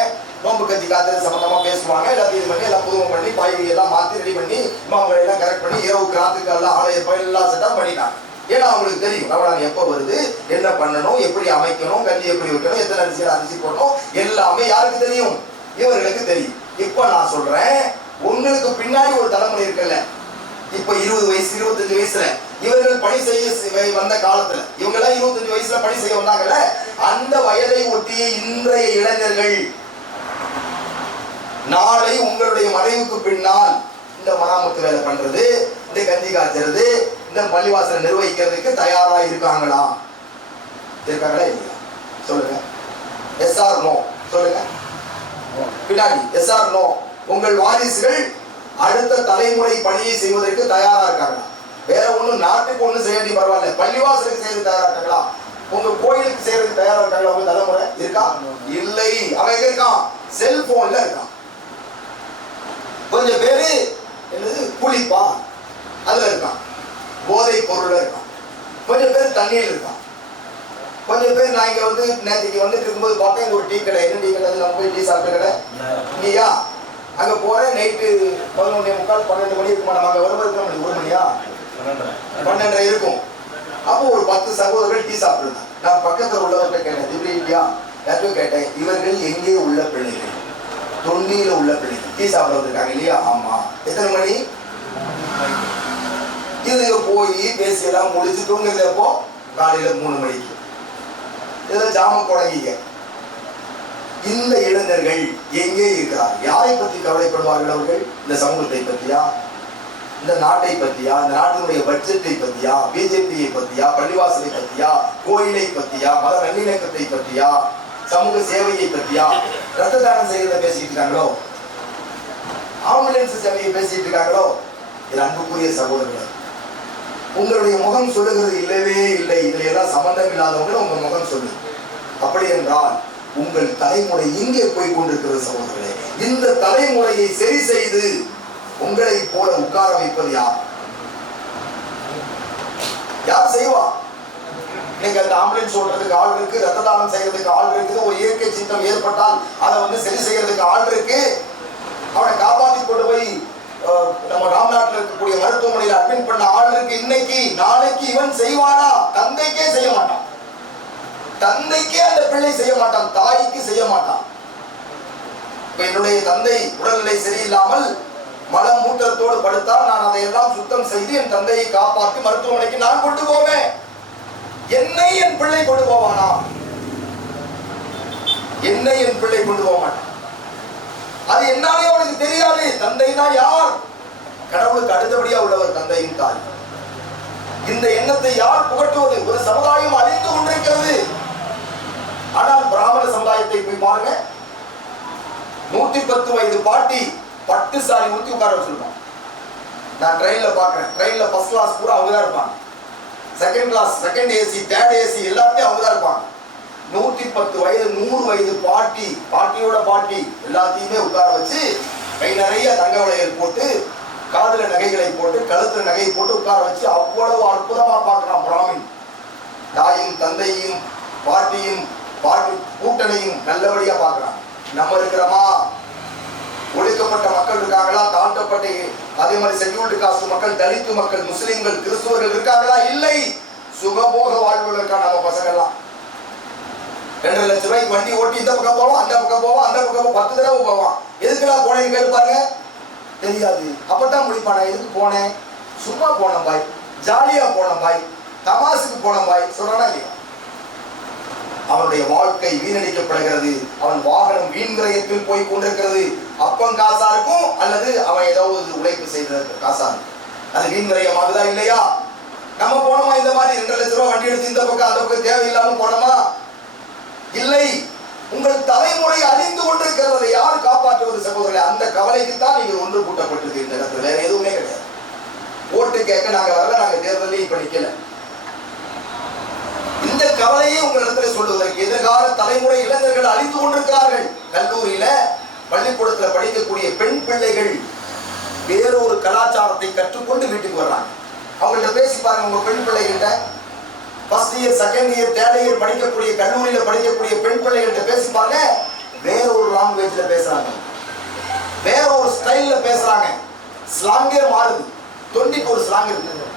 நோம்பு கஞ்சி காத்திரை சம்பந்தமா பேசுவாங்க, எல்லாத்தையும் இது பண்ணி எல்லாம் புதுவம் பண்ணி பாய்வை எல்லாம் மாற்றி ரெடி பண்ணி இமாம்களை எல்லாம் கரெக்ட் பண்ணி இரவுக்கு ராத்துக்கு எல்லாம் ஆலய எல்லாம் செட்டப் பண்ணிட்டாங்க. ஏன்னா அவங்களுக்கு தெரியும் ரமலான் எப்போ வருது, என்ன பண்ணணும், எப்படி அமைக்கணும், கஞ்சி எப்படி வைக்கணும், எத்தனை அரிசி போடணும், எல்லாமே யாருக்கு தெரியும்? இவர்களுக்கு தெரியும். இப்ப நான் சொல்றேன், உங்களுக்கு பின்னாடி ஒரு தலைமுறை இருக்குல்ல, இப்ப 20 வயசு 25 வயசுல இவர்கள் பணி செய்ய வந்த காலத்துல, இவங்க எல்லாம் 25 வயசுல பணி செய்ய வந்தாங்கல்ல, அந்த வயதை ஒட்டிய இன்றைய இளைஞர்கள் நாளை உங்களுடைய மறைவுக்கு பின்னால் இந்த மராமத்து வேலை பண்றது, இந்த கஞ்சி காய்ச்சறது, இந்த பள்ளிவாசலை நிர்வகிக்கிறதுக்கு தயாரா இருக்காங்களா? இருக்காங்களா இல்லையா? சொல்லுங்க. எஸ் ஆர் நோ சொல்லுங்க. பின்னாடி எஸ் ஆர் நோ. உங்கள் வாரிசுகள் அடுத்த தலைமுறை பணியை செய்வதற்கு தயாரா இருக்காங்களா? வேற ஒண்ணும் நாட்டுக்கு ஒண்ணு செய்ய பரவாயில்ல, பள்ளிவாசலுக்கு செய்ய தயாரா இருக்காங்களா? உங்க கோயிலுக்கு செய்யறதுக்கு தயாரா இருக்காங்க அவங்க தலைமுறை இருக்கா? இல்லை. அவன் எங்க இருக்கான்? செல்போன்ல இருக்கான். கொஞ்சம் பேரு என்னது குளிப்பா அதுல இருக்கான், போதை பொருள்ல இருக்கான். கொஞ்சம் பேர் தண்ணியில் இருக்கான். கொஞ்சம் பேர் நான் இங்க வந்து நேற்றுக்கு வந்துட்டு இருக்கும்போது பார்த்தேன், இங்க ஒரு டீ கடை. என்ன டீ கடை? நம்ம போய் டீ சாப்பிட்ட கடை இங்கேயா? அங்க போறேன், நைட்டு 11:45 12 மணி இருக்குமா? நம்ம அங்க வரும்போது மணி 1 மணியா 12:30 இருக்கும். அப்போ ஒரு 10 சகோதரர்கள் டீ சாப்பிடுறாங்க. நான் பக்கத்துல உள்ளவர்கிட்ட கேட்டேன், இப்படி இல்லையா? யாருக்கும் கேட்டேன், இவர்கள் எங்கே உள்ள பிள்ளைகள்? தொண்டியில உள்ள பிள்ளைகள் டீ சாப்பிட வந்திருக்காங்க இல்லையா? ஆமா. எத்தனை மணி? இது போய் பேசி எல்லாம் முடிச்சு தூங்குறது எப்போ? காலையில 3 மணிக்கு. இதெல்லாம் ஜாம தொடங்கிங்க. இந்த இளைஞர்கள் எங்கே இருக்கிறார்? யாரை பற்றி கவலைப்படுவார்கள் அவர்கள்? இந்த சமூகத்தை பற்றியா? இந்த நாட்டை பற்றியா? இந்த நாட்டினுடைய பட்ஜெட்டை பற்றியா? பிஜேபியை பற்றியா? பள்ளிவாசலை பற்றியா? கோயிலை பற்றியா? மத நல்லிணக்கத்தை பற்றியா? சமூக சேவையை பற்றியா? ரத்த தானம் செய்யறத பேசிட்டு இருக்காங்களோ? ஆம்புலன்ஸ் சேவையை பேசிட்டு இருக்காங்களோ? இது அன்புக்குரிய சகோதரர்கள், உங்களுடைய முகம் சொல்லுகிறது இல்லவே இல்லை. இதுல எல்லாம் சம்பந்தம் இல்லாதவங்க உங்க முகம் சொல்லு. அப்படி என்றால் உங்கள் தலைமுறை இங்கே போய் கொண்டிருக்கிறது சகோதரர்களே. இந்த தலைமுறையை சரி செய்து உங்களை போல உட்கார வைப்பது யார்? யார் செய்வா? நீங்க அந்த ஆம்புலன்ஸ் ஓட்டுறதுக்கு ஆள் இருக்கு, ரத்த தானம் செய்யறதுக்கு ஆள் இருக்குது, ஒரு இயற்கை சித்தம் ஏற்பட்டால் அதை வந்து சரி செய்யறதுக்கு ஆள் இருக்கு. அவனை காப்பாற்றி கொண்டு போய் நம்ம ராம்நாட்டில் இருக்கக்கூடிய மருத்துவமனையில் அட்மிட் பண்ண ஆள் இருக்கு. இன்னைக்கு நாளைக்கு இவன் செய்வானா? தந்தைக்கே செய்ய மாட்டான். தந்தைக்கே அந்த பிள்ளை செய்ய மாட்டான், தாய்க்கு செய்ய மாட்டான். என்னுடைய தந்தை உடல்நிலை சரியில்லாமல் மலம் மூத்திரத்தோடு படுத்தால் நான் அதையெல்லாம் சுத்தம் செய்து என் தந்தையை காப்பாற்றி மருத்துவமனைக்கு நான் கொண்டு போவேன். என்னை என் பிள்ளை கொண்டு போவானா? என்னை என் பிள்ளை கொண்டு போக மாட்டான். அது என்னாலே அவனுக்கு தெரியாது. தந்தைனா யார்? கடவுளுக்கு அடுத்தபடியா உள்ளவர் தந்தையும் தாய். இந்த எண்ணத்தை யார் புகட்டுவது? ஒரு சமுதாயம் அழிந்து கொண்டிருக்கிறது. ஆனால் பிராமண சமுதாயத்தை போய் பாருங்க. 110 வயது பாட்டி பட்டு சாரி ஊத்தி உட்கார வச்சிருப்பான். நான் ட்ரெயின்ல பாக்குறேன். ட்ரெயின்ல ஃபர்ஸ்ட் கிளாஸ் பூரா அவங்க தான் இருப்பாங்க. Second class, second AC, third AC எல்லாத்தையும் அவங்க தான் இருப்பாங்க. 110 வயது 100 வயது பாட்டி, பாட்டியோட பாட்டி எல்லாத்தையுமே உட்கார வச்சு கை நிறைய தங்க வளையல் போட்டு, காதுல நகைகளை போட்டு, கழுத்துல நகை போட்டு உட்கார வச்சு அவ்வளவு அற்புதமா பார்க்கிறான் பிராமின். தாயும் தந்தையும் பாட்டியும் பாட்டி கூட்டணையும் நல்லபடியா பார்க்கிறான். நம்ம இருக்கிறோமா? ஒடுக்கப்பட்ட மக்கள் இருக்காங்களா? தாழ்த்தப்பட்ட அதே மாதிரி ஷெட்யூல்டு காஸ்ட் மக்கள், தலித்து மக்கள், முஸ்லிம்கள், கிறிஸ்துவர்கள் இருக்காங்களா? இல்லை. சுகபோக வாழ்வுல இருக்கா நம்ம பசங்க எல்லாம். 2 லட்சம் ரூபாய்க்கு வண்டி ஓட்டி இந்த பக்கம் போவோம், அந்த பக்கம் போவோம், அந்த பக்கம் 10 தடவை போவான். எதுக்குலாம் போனேன்னு கேட்பாங்க, தெரியாது. அப்பதான் முடிப்பானா, எதுக்கு போனேன்? சும்மா போனேன் பாய், ஜாலியா போனேன் பாய், தமாசுக்கு போனேன் பாய் சொல்றானா இல்லையா? அவனுடைய வாழ்க்கை வீணடிக்கப்படுகிறது. அவன் வாகனம் வீண் விரயத்தில் போய் கொண்டிருக்கிறது. அப்பம் காசா இருக்கும், அல்லது அவன் ஏதாவது உழைப்பு செய்தது காசா இருக்கும். அது வீண் விரயமாகுதா இல்லையா? நம்ம போனோமா இந்த மாதிரி 2 லட்சம் ரூபாய் வண்டி எடுத்து இந்த பக்கம் அந்த பக்கம் தேவையில்லாம போனோமா? இல்லை. உங்கள் தலைமுறை அழிந்து கொண்டிருக்கிறது. யார் காப்பாற்றுவது சகோதரர்களே? அந்த கவலைக்குத்தான் நீங்கள் ஒன்று கூட்டப்பட்டிருக்கு இந்த இடத்துல. வேற எதுவுமே கிடையாது. ஓட்டு கேட்க நாங்க வரல, நாங்க தேர்தலையும் இப்ப நிக்கல. இந்த கவலையை உங்கள் இடத்துல சொல்லுவதற்கு எதிர்கால தலைமுறை இளைஞர்கள் அழிந்து கொண்டிருக்கிறார்கள். கல்லூரியில பள்ளிக்கூடத்துல படிக்கக்கூடிய பெண் பிள்ளைகள் வேறொரு கலாச்சாரத்தை கற்றுக்கொண்டு வீட்டுக்கு வர்றாங்க. அவங்கள்ட்ட பேசி பாருங்க. உங்க பெண் பிள்ளைகிட்ட first year, second year, third year படிக்கக்கூடிய கல்லூரியில படிக்கக்கூடிய பெண் பிள்ளைகள்ட்ட பேசி பாருங்க. வேற ஒரு லாங்குவேஜ்ல பேசுறாங்க, வேற ஒரு ஸ்டைல்ல பேசுறாங்க. ஸ்லாங்கே மாறுது. தொண்டிக்கு ஒரு ஸ்லாங் இருக்கு,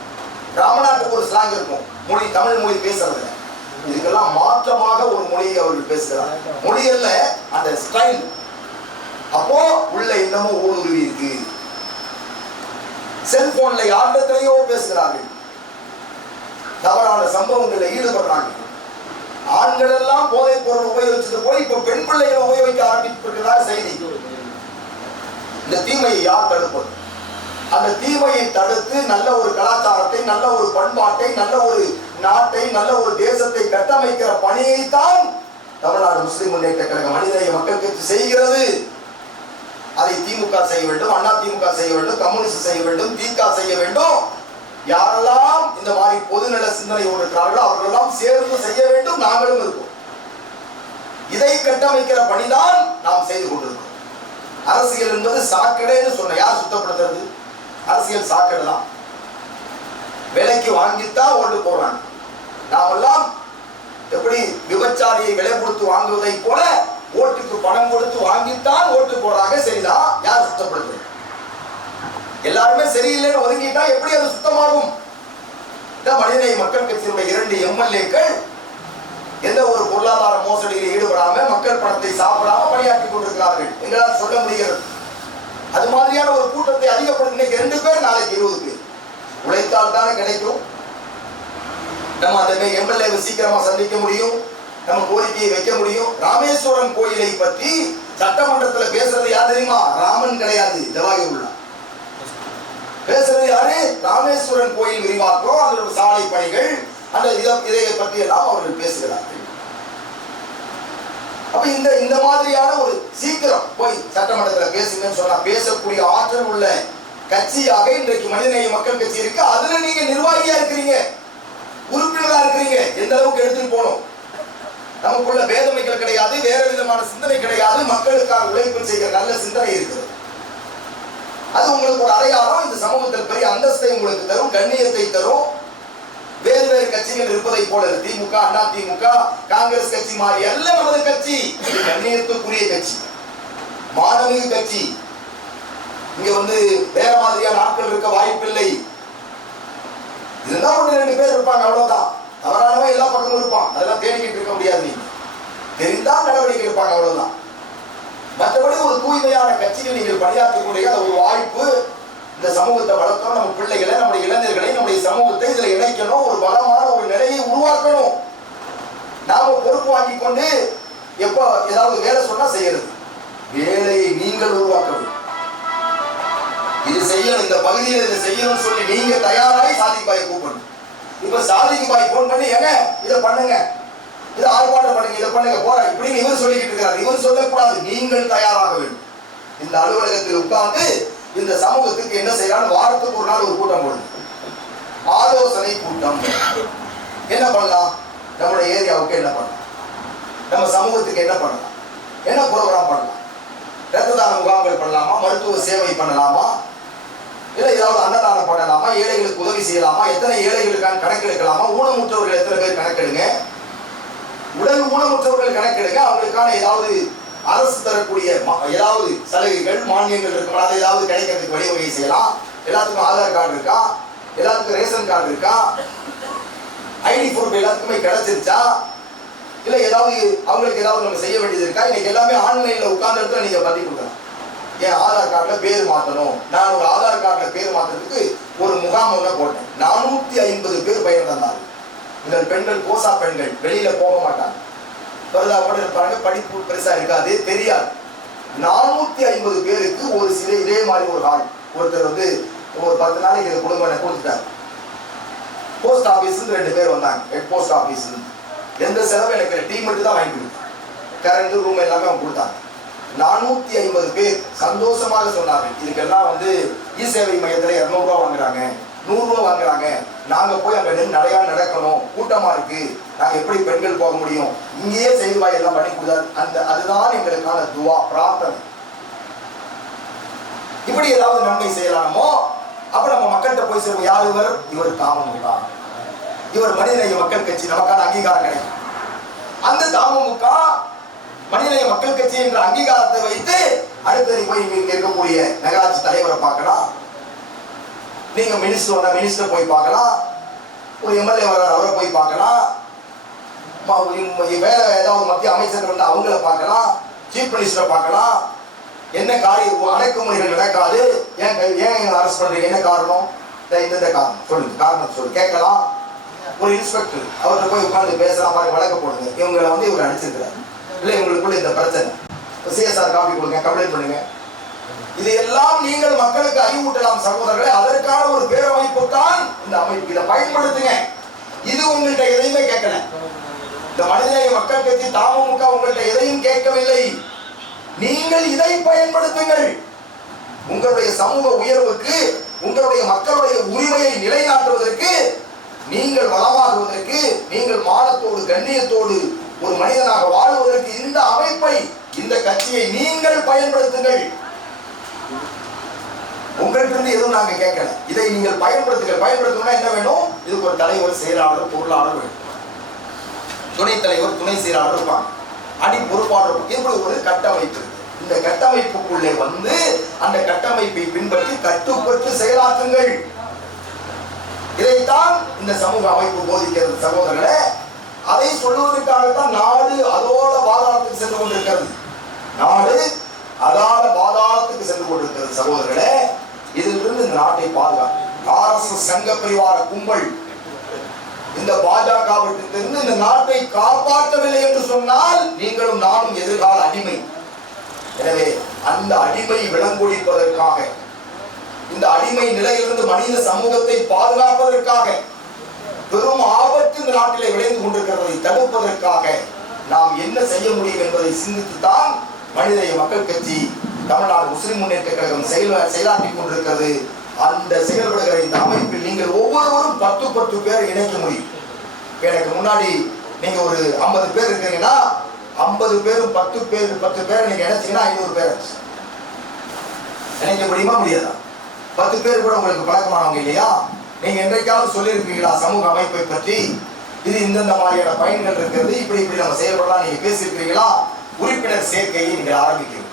ராமநாட்டுக்கு ஒரு ஸ்லாங் இருக்கும். மொழி, தமிழ் மொழி பேசுறது இதுக்கெல்லாம் மாற்றமாக ஒரு மொழியை அவர்கள் பேசுகிறார். மொழி அல்ல, அந்த ஸ்டைல். அப்போ உள்ள இன்னமும் ஊடுருவி இருக்கு. செல்போன்ல யாரிடத்திலேயோ பேசுகிறார்கள். தவறான சம்பவங்களில் ஈடுபடுறாங்க. ஆண்கள் எல்லாம் போதைப் பொருள் உபயோகிச்சது போய் இப்ப பெண் பிள்ளைகள் உபயோகிக்க ஆரம்பித்திருக்கிறதா செய்தி. இந்த தீமையை யார் தடுப்பது? அந்த தீமையை தடுத்து நல்ல ஒரு கலாச்சாரத்தை, நல்ல ஒரு பண்பாட்டை, நல்ல ஒரு நாட்டை, நல்ல ஒரு தேசத்தை கட்டமைக்கிற பணியைத்தான் தமிழ்நாடு முஸ்லிம் முன்னேற்ற கழகம் மனிதநேய மக்கள் கட்சி செய்கிறது. அதை திமுக செய்ய வேண்டும், அண்ணா திமுக செய்ய வேண்டும், கம்யூனிஸ்ட் செய்ய வேண்டும், திக செய்ய வேண்டும். யாரெல்லாம் இந்த மாதிரி பொதுநல சிந்தனையோடு இருக்கிறார்களோ அவர்களெல்லாம் சேர்ந்து செய்ய வேண்டும். நாங்களும் இருக்கோம். இதை கட்டமைக்கிற பணிதான் நாம் செய்து கொண்டிருக்கிறோம். அரசியல் என்பது சாக்கடைன்னு சொன்ன யார் சுத்தப்படுத்துறது? அரசியல் சாக்கடை தான். விலைக்கு வாங்கித்தான் ஓட்டு போடுறாங்க. நாமெல்லாம் எப்படி விபச்சாரியை விலை கொடுத்து வாங்குவதை போல ஓட்டுக்கு பணம் கொடுத்து வாங்கித்தான் ஓட்டு போடுறாங்க. சரிதான், யார் சுத்தப்படுத்துறது? எல்லாருமே சரியில்லைன்னு ஒதுக்கிட்டா எப்படி அது சுத்தமாகும்? மனிதநேய மக்கள் கட்சியினுடைய 2 எம்எல்ஏக்கள் எந்த ஒரு பொருளாதார மோசடியில் ஈடுபடாம மக்கள் பணத்தை சாப்பிடாம பணியாற்றி கொண்டிருக்கிறார்கள் எங்களால் சொல்ல முடிகிறது. அது மாதிரியான ஒரு கூட்டத்தை அதிகப்படுத்த இன்னைக்கு 2 பேர், நாளைக்கு 20 பேர். உழைத்தால் தானே கிடைக்கும். நம்ம அந்த எம்எல்ஏவை சீக்கிரமா சந்திக்க முடியும், நம்ம கோரிக்கையை வைக்க முடியும். ராமேஸ்வரம் கோயிலை பற்றி சட்டமன்றத்தில் பேசுறது யார் தெரியுமா? ராமன் கிடையாது, ஜவாஹி உல்லா. பேசுறது யாரு? ராமேஸ்வரன் கோயில் விரிவாக்கம், அதோட சாலை பணிகள், அந்த இதை பற்றி எல்லாம் அவர்கள் பேசுகிறார்கள். அப்ப இந்த மாதிரியான ஒரு சீக்கிரம் போய் சட்டமன்றத்தில் பேசுங்கன்னு சொன்னா பேசக்கூடிய ஆற்றல் உள்ள கட்சியாக இன்றைக்கு மனிதநேய மக்கள் கட்சி இருக்கு. அதுல நீங்க நிர்வாகியா இருக்கிறீங்க, உறுப்பினரா இருக்கிறீங்க. எந்த அளவுக்கு எடுத்துட்டு போகணும்? நமக்குள்ள பேதமைகள் கிடையாது, வேற விதமான சிந்தனை கிடையாது. மக்களுக்காக உழைப்பு செய்கிற நல்ல சிந்தனை இருக்குது. அது உங்களுக்கு ஒரு அடையாளம். இந்த சமூகத்தில் பெரிய அந்தஸ்தை உங்களுக்கு தரும், கண்ணியத்தை தரும். வேறு வேறு கட்சிகள் இருப்பதை போல திமுக, அண்ணா திமுக, காங்கிரஸ் கட்சி மாதிரி அல்ல நமது கட்சி. கண்ணியத்துக்குரிய கட்சி, மாணவிக கட்சி. இங்க வேற மாதிரியான ஆட்கள் இருக்க வாய்ப்பில்லை. இருந்தா 1-2 பேர் இருப்பாங்க, அவ்வளவுதான். தவறானவன் எல்லா பக்கமும் இருப்பான், அதெல்லாம் தேடிக்கிட்டு இருக்க முடியாது. நீங்க தெரிந்தால் நடவடிக்கை இருப்பாங்க, அவ்வளவுதான். மற்றபடி ஒரு தூய்மையான கட்சியில் நீங்கள் பணியாற்றக்கூடிய ஒரு வாய்ப்பு. இந்த சமூகத்தை வளர்க்கணும், நம்ம பிள்ளைகளை, நம்முடைய இளைஞர்களை, நம்முடைய சமூகத்தை இதுல இணைக்கணும், ஒரு பலமான ஒரு நிலையை உருவாக்கணும். நாம பொறுப்பு வாங்கி கொண்டு எப்ப ஏதாவது வேலை சொன்னா செய்யறது, வேலையை நீங்கள் உருவாக்கணும். இது செய்யணும், இந்த பகுதியில் இதை செய்யணும்னு சொல்லி நீங்க தயாராகி சாதிக்கு பாய் கூப்பிடணும். இப்ப சாதிக்கு பாய் போன் பண்ணி ஏங்க இதை பண்ணுங்க, இதை ஆர்ப்பாட்டம் பண்ணுங்க, இதை பண்ணுங்க, போற இப்படின்னு இவர் சொல்லிக்கிட்டு இருக்கிறார். இவர் சொல்லக்கூடாது, நீங்கள் தயாராக வேண்டும். இந்த அலுவலகத்தில் உட்கார்ந்து இந்த சமூகத்துக்கு என்ன செய்யலாம்? வாரத்துக்கு ஒரு நாள் ஒரு கூட்டம் போடுங்க, ஆலோசனை கூட்டம். என்ன பண்ணலாம்? நம்முடைய ஏரியாவுக்கு என்ன பண்ணலாம், நம்ம சமூகத்துக்கு என்ன பண்ணலாம், என்ன ப்ரோக்ராம் பண்ணலாம், ரத்த தான முகாம்கள் பண்ணலாமா, மருத்துவ சேவை பண்ணலாமா, இல்ல ஏதாவது அன்னதானம் பண்ணலாமா, ஏழைகளுக்கு உதவி செய்யலாமா, எத்தனை ஏழைகளுக்கான கணக்கெடுக்கலாமா, ஊனமுற்றவர்கள் எத்தனை பேர் கணக்கெடுங்க, உடல் ஊனமுற்றவர்கள் கணக்கெடுங்க. அவங்களுக்கான ஏதாவது அரசு தரக்கூடிய ஏதாவது சலுகைகள், மானியங்கள் இருக்கும், அதை ஏதாவது கிடைக்கிறதுக்கு வழிவகை செய்யலாம். எல்லாத்துக்கும் ஆதார் கார்டு இருக்கா, எல்லாத்துக்கும் ரேஷன் கார்டு இருக்கா, ஐடி ப்ரூஃப் எல்லாத்துக்குமே கிடைச்சிருச்சா, இல்ல ஏதாவது அவங்களுக்கு ஏதாவது நம்ம செய்ய வேண்டியது இருக்கா? இன்னைக்கு எல்லாமே ஆன்லைன்ல உட்கார்ந்த இடத்துல நீங்க பண்ணி கொடுக்கலாம். என் ஆதார் கார்டுல பேர் மாற்றணும், நான் ஒரு ஆதார் கார்டுல பேர் மாற்றத்துக்கு ஒரு முகாம் ஒண்ணு போட்டேன். 450 பேர் பெயர் தந்தாங்க. இந்த பெண்கள், கோசா பெண்கள் வெளியில போக மாட்டாங்க, இருப்பாங்க, படிப்பு பெருசா இருக்காது, தெரியாது. 450 பேருக்கு ஒரு சிலை இதே மாதிரி ஒரு ஹால். ஒருத்தர் ஒரு 10 நாளைக்கு இதை குடும்பம் கொடுத்துட்டாரு. போஸ்ட் ஆபீஸ் 2 பேர் வந்தாங்க, ஹெட் போஸ்ட் ஆபீஸ். எந்த செலவு எனக்கு டீ மட்டும் தான் வாங்கி கொடுத்தாங்க, கரண்ட் ரூம் எல்லாமே அவங்க கொடுத்தாங்க. 450 பேர் சந்தோஷமாக சொன்னார்கள். இதுக்கெல்லாம் இ சேவை மையத்தில் 200 ரூபா வாங்குறாங்க, 100 ரூபா வாங்குறாங்க. நாங்க போய் அங்க நடையா நடக்கணும், கூட்டமா இருக்கு, நாங்க எப்படி பெண்கள் போக முடியும், இங்கேயே செய்வாய் எல்லாம் பண்ணி கொடுத்தாரு. அதுதான் எங்களுக்கான துவா, பிரார்த்தனை. இப்படி ஏதாவது நன்மை செய்யலாமோ அப்ப நம்ம மக்கள்கிட்ட போய் சொல்லுவோம், யார் இவர்? இவர் தாமமுக, இவர் மனிதநேய மக்கள் கட்சி, நமக்கான அங்கீகாரம் கிடைக்கும். அந்த தாமமுக மனிதநேய மக்கள் கட்சி என்ற அங்கீகாரத்தை வைத்து அடுத்தது போய் இங்க இருக்கக்கூடிய நகராட்சி தலைவரை பார்க்கலாம், நீங்க மினிஸ்டர் போய் பார்க்கலாம், ஒரு எம்எல்ஏ வர்றார் அவரை போய் பார்க்கலாம், வேற ஏதாவது மத்திய அமைச்சர் அவங்கள பார்க்கலாம், சீஃப் மினிஸ்டரை பார்க்கலாம். என்ன காரியம் அடக்குமுறைகள் நடக்காது, ஏன் அரெஸ்ட் பண்றீங்க, என்ன காரணம், இந்த காரணம் சொல்லுங்க, காரணம் சொல்லு கேட்கலாம். ஒரு இன்ஸ்பெக்டர் அவர்கிட்ட போய் உட்கார்ந்து பேசலாம், பாருங்க வழக்கு போடுங்க, இவங்களை இவர் அடிச்சிருக்கிறார், இல்லை இவங்களுக்குள்ள இந்த பிரச்சனை, சிஎஸ்ஆர் காப்பி கொடுங்க, கம்ப்ளைண்ட் பண்ணுங்க. இதையெல்லாம் நீங்கள் மக்களுக்கு அறிவூட்டலாம் சகோதரர்களே. அதற்கான ஒரு பேரமைப்பு தான் இந்த அமைப்பு. இதை பயன்படுத்துங்க. இது உங்கள்கிட்ட எதையுமே கேட்கல. இந்த மனிதநேய மக்கள் கட்சி தாமமுக உங்கள்கிட்ட எதையும் கேட்கவில்லை. நீங்கள் இதை பயன்படுத்துங்கள். உங்களுடைய சமூக உயர்வுக்கு உங்களுடைய மக்களுடைய உரிமையை நிலைநாட்டுவதற்கு, நீங்கள் வளமாகுவதற்கு, நீங்கள் மானத்தோடு கண்ணியத்தோடு ஒரு மனிதனாக வாழ்வதற்கு இந்த அமைப்பை, இந்த கட்சியை நீங்கள் பயன்படுத்துங்கள். உங்களிடம் எதுவும் நாங்க கேட்கல. இதை நீங்கள் பயன்படுத்துங்கள். பயன்படுத்தணும்னா என்ன வேணும்? இதுக்கு ஒரு தலைவர், செயலாளர், பொருளாளர் வேணும். துணைத் தலைவர், துணை செயலாளர் இருப்பாங்க. அடி பொறுப்பாளர். இப்படி ஒரு கட்டமைப்பு. இந்த கட்டமைப்புக்குள்ளே வந்து அந்த கட்டமைப்பை பின்பற்றி கட்டுப்பட்டு செயலாற்றுங்கள். இதைத்தான் இந்த சமூக அமைப்பு போதிக்கிறது சகோதரர்களே. அதை சொல்லுவதற்காகத்தான் நாடு அதோட பாதாளத்துக்கு சென்று கொண்டிருக்கிறது. நாடு அதால பாதாளத்துக்கு சென்று கொண்டிருக்கிறது சகோதரர்களே. இதிலிருந்து இந்த நாட்டை பாதுகாக்கும் RSS சங்க பரிவார கும்பல் இந்த பாஜகவிலிருந்து இந்த நாட்டை காப்பாற்றவில்லை என்று சொன்னால் நீங்களும் நானும் எதிர்கால அடிமை. எனவே அந்த அடிமை விளங்கொழிப்பதற்காக, இந்த அடிமை நிலையிலிருந்து மனித சமூகத்தை பாதுகாப்பதற்காக, பெரும் ஆபத்து இந்த நாட்டிலே விளைந்து கொண்டிருக்கிறதை தடுப்பதற்காக நாம் என்ன செய்ய முடியும் என்பதை சிந்தித்துத்தான் மனிதநேய மக்கள் கட்சி, தமிழ்நாடு முஸ்லிம் முன்னேற்ற கழகம் செயலாற்றிக் கொண்டிருக்கிறது. அந்த செயல்படுகிற இந்த அமைப்பில் நீங்கள் ஒவ்வொருவரும் 10 பேரை இணைக்க முடியும். எனக்கு முன்னாடி நீங்க ஒரு 50 பேர் இருக்கீங்கன்னா 50 பேரும் 10 பேரை நீங்க இணைச்சீங்கன்னா 500 பேர் இணைக்க முடியுமா? முடியாதா? 10 பேர் கூட உங்களுக்கு பழக்கமானவங்க இல்லையா? நீங்க என்றைக்காவது சொல்லியிருக்கீங்களா சமூக அமைப்பை பற்றி? இது இந்த மாதிரியான பயன்கள் இருக்கிறது, இப்படி நம்ம செயல்படலாம் நீங்க பேசியிருக்கிறீங்களா? உறுப்பினர் சேர்க்கையை நீங்கள் ஆரம்பிக்கிறீங்க.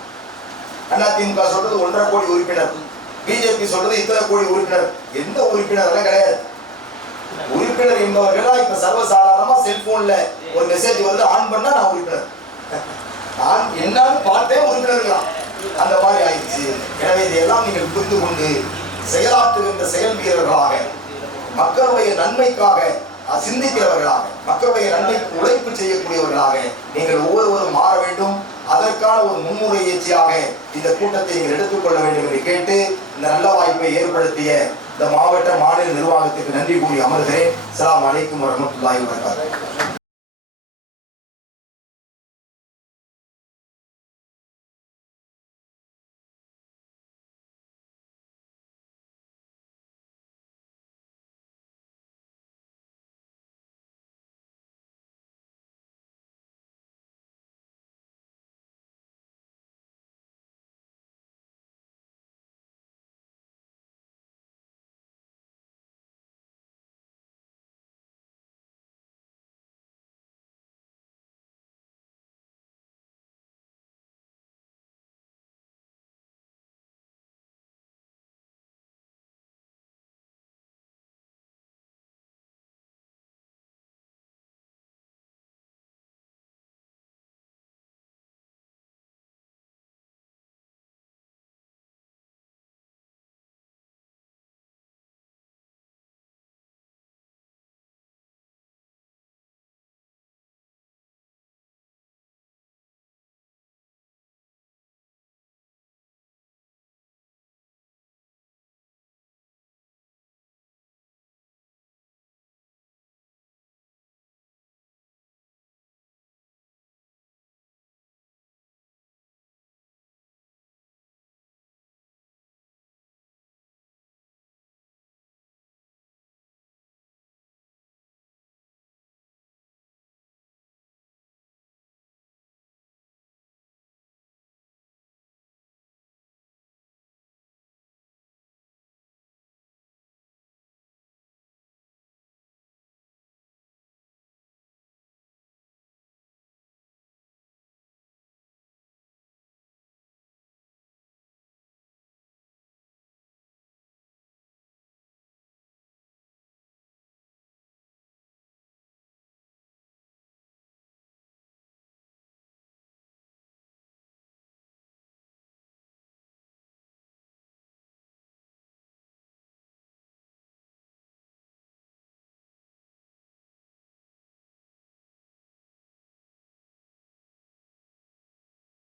அதிமுக சொல்றது 1.5 கோடி உறுப்பினர், பிஜேபி சொல்றது இத்தனை கோடி உறுப்பினர். எந்த உறுப்பினர் கிடையாது. உறுப்பினர் என்பவர்கள் இப்ப சர்வசாதாரணமா செல்போன்ல ஒரு மெசேஜ் வந்து ஆன் பண்ணா நான் உறுப்பினர், நான் என்னன்னு பார்த்தே உறுப்பினர்களா, அந்த மாதிரி ஆயிடுச்சு. எனவே இதையெல்லாம் நீங்கள் புரிந்து கொண்டு செயலாற்றுகின்ற செயல் வீரர்களாக, மக்களுடைய நன்மைக்காக சிந்திக்கிறவர்களாக, மக்களுடைய நன்மைக்கு உழைப்பு செய்யக்கூடியவர்களாக நீங்கள் ஒவ்வொருவரும் மாற வேண்டும். அதற்கான ஒரு முன்முறையீச்சியாக இந்த கூட்டத்தை நீங்கள் எடுத்துக்கொள்ள வேண்டும் என்று கேட்டு இந்த நல்ல வாய்ப்பை ஏற்படுத்திய இந்த மாவட்ட மாநில நிர்வாகத்துக்கு நன்றி கூறி அமர்கிறேன். அஸ்ஸலாமு அலைக்கும் வரஹ்மத்துல்லாஹி வபரகாத்துஹு.